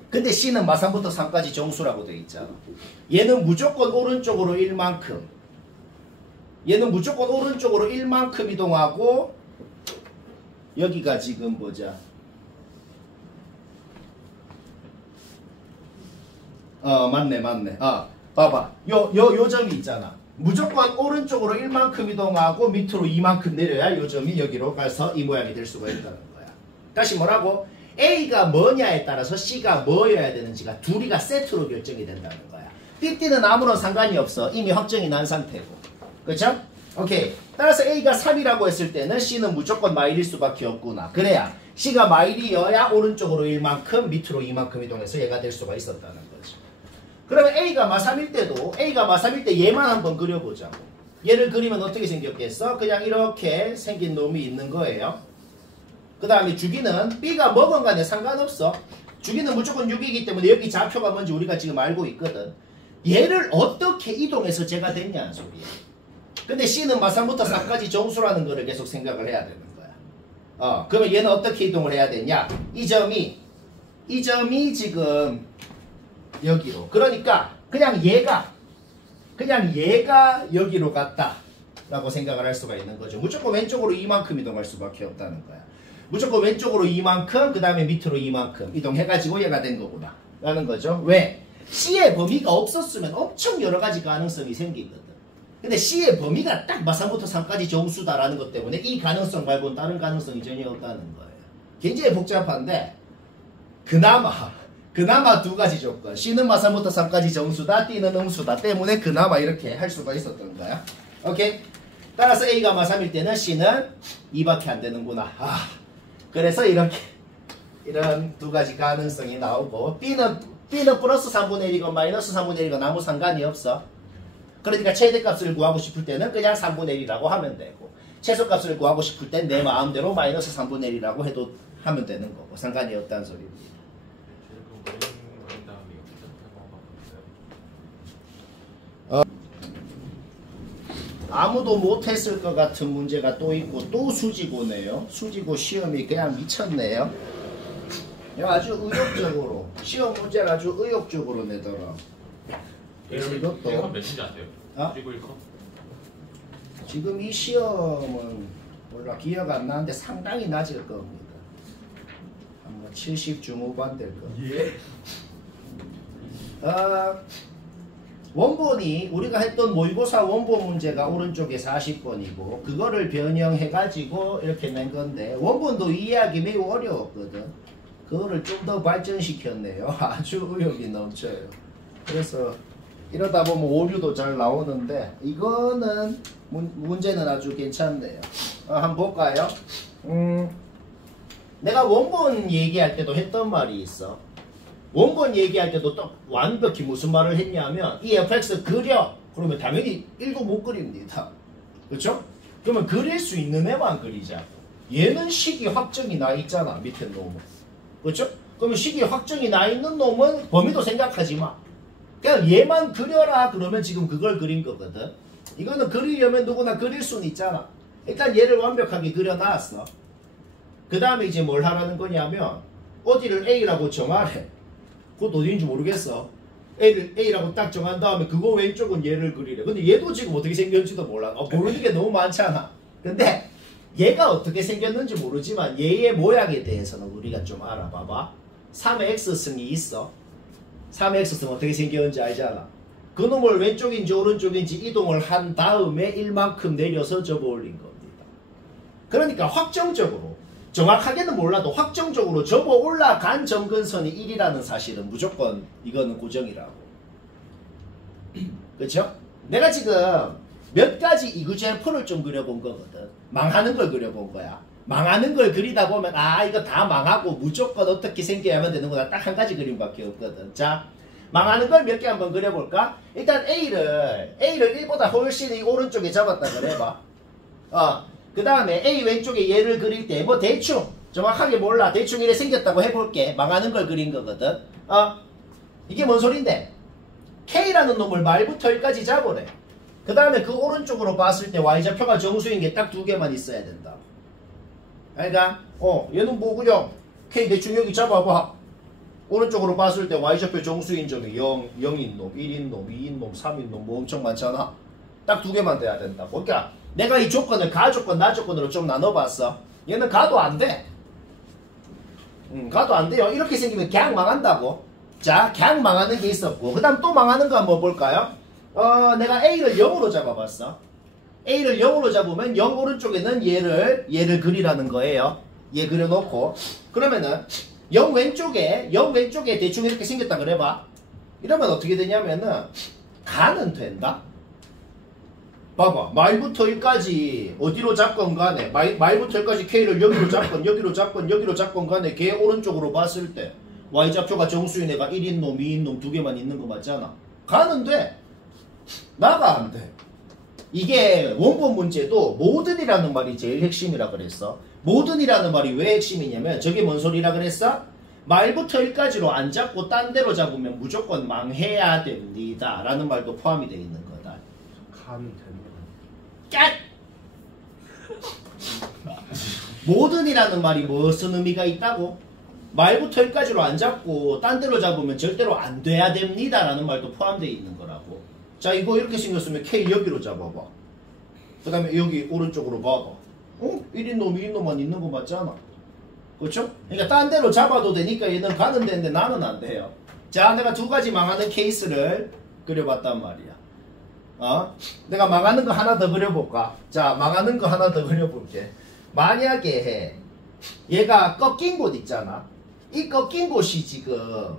근데 C는 마3부터 3까지 정수라고 되어 있잖아. 얘는 무조건 오른쪽으로 1만큼. 얘는 무조건 오른쪽으로 1만큼 이동하고 여기가 지금 보자. 맞네. 봐봐. 요 점이 있잖아. 무조건 오른쪽으로 1만큼 이동하고 밑으로 2만큼 내려야 요 점이 여기로 가서 이 모양이 될 수가 있다는 거야. 다시 뭐라고? A가 뭐냐에 따라서 C가 뭐여야 되는지가 둘이가 세트로 결정이 된다는 거야. 띠띠는 아무런 상관이 없어. 이미 확정이 난 상태고. 그렇죠? 오케이. 따라서 A가 3이라고 했을 때는 C는 무조건 마일일 수밖에 없구나. 그래야 C가 마일이어야 오른쪽으로 1만큼 밑으로 2만큼 이동해서 얘가 될 수가 있었다는 거지. 그러면 A가 마3일 때 얘만 한번 그려보자고. 얘를 그리면 어떻게 생겼겠어? 그냥 이렇게 생긴 놈이 있는 거예요. 그 다음에 주기는 B가 뭐건 간에 상관없어. 주기는 무조건 6이기 때문에 여기 좌표가 뭔지 우리가 지금 알고 있거든. 얘를 어떻게 이동해서 제가 됐냐는 소리야. 근데 C는 마3부터 4까지 정수라는 거를 계속 생각을 해야 되는 거야. 그러면 얘는 어떻게 이동을 해야 되냐? 이 점이 지금 여기로. 그러니까 그냥 얘가 여기로 갔다 라고 생각을 할 수가 있는 거죠. 무조건 왼쪽으로 이만큼 이동할 수밖에 없다는 거야. 무조건 왼쪽으로 이만큼, 그 다음에 밑으로 이만큼 이동해가지고 얘가 된 거구나 라는 거죠. 왜? C의 범위가 없었으면 엄청 여러 가지 가능성이 생기거든. 근데 C의 범위가 딱 마3부터 3까지 정수다라는 것 때문에 이 가능성 말고는 다른 가능성이 전혀 없다는 거예요. 굉장히 복잡한데 그나마 두 가지 조건. C는 마3부터 3까지 정수다, D는 음수다 때문에 그나마 이렇게 할 수가 있었던 거야. 오케이? 따라서 A가 마3일 때는 C는 2밖에 안 되는구나. 그래서 이런 두 가지 가능성이 나오고 B는 플러스 3분의 1이건 마이너스 3분의 1이건 아무 상관이 없어. 그러니까 최대값을 구하고 싶을 때는 그냥 3분의 1이라고 하면 되고 최소값을 구하고 싶을 땐 내 마음대로 마이너스 3분의 1이라고 해도 하면 되는 거고 상관이 없다는 소리입니다. 아무도 못했을 것 같은 문제가 또 있고 또 수지고네요. 수지고 시험이 그냥 미쳤네요. 아주 의욕적으로 시험 문제를 아주 의욕적으로 내더라. 그래서 이것도 얘가 몇인지 아세요? 어? 그리고 이거 지금 이 시험은 몰라 기억 안 나는데 상당히 낮을 겁니다. 아마 70 중후반 될 겁니다. 예? 원본이 우리가 했던 모의고사 원본 문제가 오른쪽에 40번이고 그거를 변형해 가지고 이렇게 낸 건데 원본도 이해하기 매우 어려웠거든. 그거를 좀 더 발전시켰네요. 아주 의욕이 넘쳐요. 그래서 이러다 보면 오류도 잘 나오는데 이거는 문제는 아주 괜찮네요. 한번 볼까요? 내가 원본 얘기할 때도 했던 말이 있어. 원본 얘기할 때도 또 완벽히 무슨 말을 했냐면 이 fx 그려 그러면 당연히 1도 못 그립니다. 그렇죠? 그러면 그릴 수 있는 애만 그리자. 얘는 식이 확정이 나 있잖아. 밑에 놈은. 그렇죠? 그러면 식이 확정이 나 있는 놈은 범위도 생각하지 마. 그냥 얘만 그려라 그러면 지금 그걸 그린 거거든. 이거는 그리려면 누구나 그릴 수는 있잖아. 일단 얘를 완벽하게 그려놨어. 그 다음에 이제 뭘 하라는 거냐면 어디를 A라고 정하래. 그것도 어딘지 모르겠어. A라고 딱 정한 다음에 그거 왼쪽은 얘를 그리래. 근데 얘도 지금 어떻게 생겼는지도 몰라. 모르는 게 너무 많잖아. 근데 얘가 어떻게 생겼는지 모르지만 얘의 모양에 대해서는 우리가 좀 알아봐봐. 3의 X승이 있어. 3의 X승 어떻게 생겼는지 알잖아. 그 놈을 왼쪽인지 오른쪽인지 이동을 한 다음에 1만큼 내려서 접어 올린 겁니다. 그러니까 확정적으로 정확하게는 몰라도 확정적으로 접어 올라간 점근선이 1이라는 사실은 무조건 이거는 고정이라고. 그렇죠? 내가 지금 몇 가지 이구제표를 좀 그려본 거거든. 망하는 걸 그려본 거야. 망하는 걸 그리다 보면 이거 다 망하고 무조건 어떻게 생겨야만 되는구나. 딱 한 가지 그림밖에 없거든. 자, 망하는 걸 몇 개 한번 그려볼까? 일단 A를 1보다 훨씬 이 오른쪽에 잡았다 그래봐. 그 다음에 A 왼쪽에 얘를 그릴 때 뭐 대충 정확하게 몰라. 대충 이래 생겼다고 해볼게. 망하는 걸 그린 거거든. 이게 뭔 소린데? K라는 놈을 말부터 여기까지 잡으래. 그 다음에 그 오른쪽으로 봤을 때 Y좌표가 정수인 게 딱 두 개만 있어야 된다. 그러니까 얘는 뭐구요? K 대충 여기 잡아봐. 오른쪽으로 봤을 때 Y좌표 정수인 점이 0, 0인 놈, 1인 놈, 2인 놈, 3인 놈 뭐 엄청 많잖아. 딱 두 개만 돼야 된다. 그러니까 내가 이 조건을 가조건, 나조건으로 좀 나눠봤어. 얘는 가도 안 돼. 가도 안 돼요. 이렇게 생기면 그냥 망한다고. 자, 그냥 망하는 게 있었고 그 다음 또 망하는 거 한번 볼까요? 내가 A를 0으로 잡아봤어. A를 0으로 잡으면 0 오른쪽에는 얘를 그리라는 거예요. 얘 그려놓고 그러면은 0 왼쪽에 대충 이렇게 생겼다 그래봐. 이러면 어떻게 되냐면은 가는 된다. 봐봐. 말부터 여기까지 어디로 잡건 간에 말부터 여기까지 K를 여기로 잡건 여기로 잡건 간에 걔 오른쪽으로 봤을 때 Y좌표가 정수인 애가 1인 놈, 2인 놈 두 개만 있는 거 맞잖아. 가는 돼. 나가 안 돼. 이게 원본 문제도 모든이라는 말이 제일 핵심이라 그랬어. 모든이라는 말이 왜 핵심이냐면 저게 뭔 소리라 그랬어? 말부터 여기까지로 안 잡고 딴 데로 잡으면 무조건 망해야 됩니다 라는 말도 포함이 되어 있는 거다. 가면 됩니다. 깍! 모든이라는 말이 무슨 의미가 있다고? 말부터 여기까지로 안 잡고 딴 데로 잡으면 절대로 안 돼야 됩니다 라는 말도 포함되어 있는 거라고. 자, 이거 이렇게 생겼으면 K 여기로 잡아봐. 그 다음에 여기 오른쪽으로 봐봐. 1인 놈, 2인 놈만 있는 거 맞잖아. 그렇죠? 그러니까 딴 데로 잡아도 되니까 얘는 가는 데인데 나는 안 돼요. 자, 내가 두 가지 망하는 케이스를 그려봤단 말이야. 내가 망하는 거 하나 더 그려볼까? 자, 망하는 거 하나 더 그려볼게. 만약에 얘가 꺾인 곳 있잖아. 이 꺾인 곳이 지금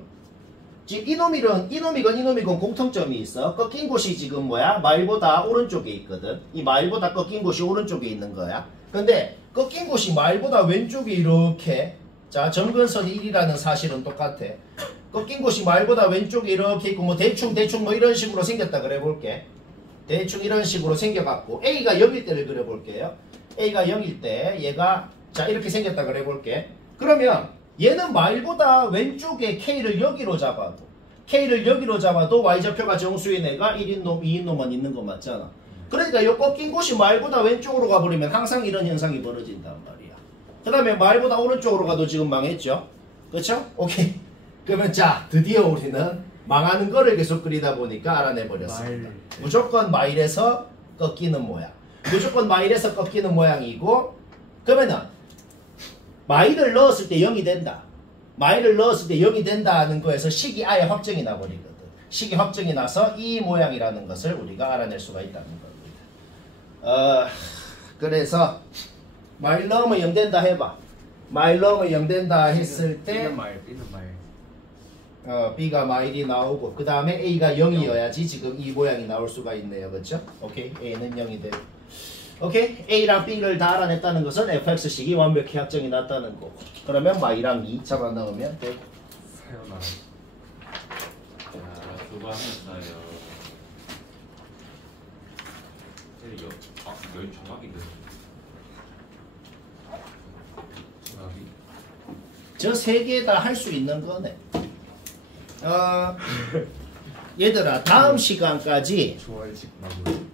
이놈이건 공통점이 있어. 꺾인 곳이 지금 뭐야? 말보다 오른쪽에 있거든. 이 말보다 꺾인 곳이 오른쪽에 있는 거야. 근데 꺾인 곳이 말보다 왼쪽에 이렇게, 자, 점근선이 1이라는 사실은 똑같아. 꺾인 곳이 말보다 왼쪽에 이렇게 있고 뭐 대충 뭐 이런 식으로 생겼다 그래 볼게. 대충 이런 식으로 생겨갖고 A가 0일 때를 그려볼게요. A가 0일 때 얘가 자 이렇게 생겼다 그래 볼게. 그러면 얘는 말보다 왼쪽에 K를 여기로 잡아도 Y좌표가 정수인 애가 1인 놈, 2인 놈만 있는 거 맞잖아. 그러니까 요 꺾인 곳이 말보다 왼쪽으로 가버리면 항상 이런 현상이 벌어진단 말이야. 그 다음에 말보다 오른쪽으로 가도 지금 망했죠. 그렇죠? 오케이. 그러면 자 드디어 우리는 망하는 거를 계속 그리다 보니까 알아내버렸습니다. 무조건 마일에서 꺾이는 모양. 무조건 마일에서 꺾이는 모양이고, 그러면은 마일을 넣었을 때 0이 된다. 마일을 넣었을 때 0이 된다는 거에서 식이 아예 확정이 나버리거든. 식이 확정이 나서 이 모양이라는 것을 우리가 알아낼 수가 있다는 겁니다. 그래서 마일 넣으면 0 된다 해봐. 마일 넣으면 0 된다 했을 때 B는 마일. B가 마일이 나오고 그 다음에 A가 0이어야지 지금 이 모양이 나올 수가 있네요. 그렇죠? 오케이. A는 0이 되고, 오케이. A랑 B를 다 알아냈다는 것은 fx식이 완벽히 확정이 났다는 거고, 그러면 마이랑 2 잡아 넣으면 되고. 사연아. 자, 수고하셨어요. 여기 정확인데. 정답이. 저 세 개 다 할 수 있는 거네. 얘들아 다음 시간까지 좋아요식 마무리.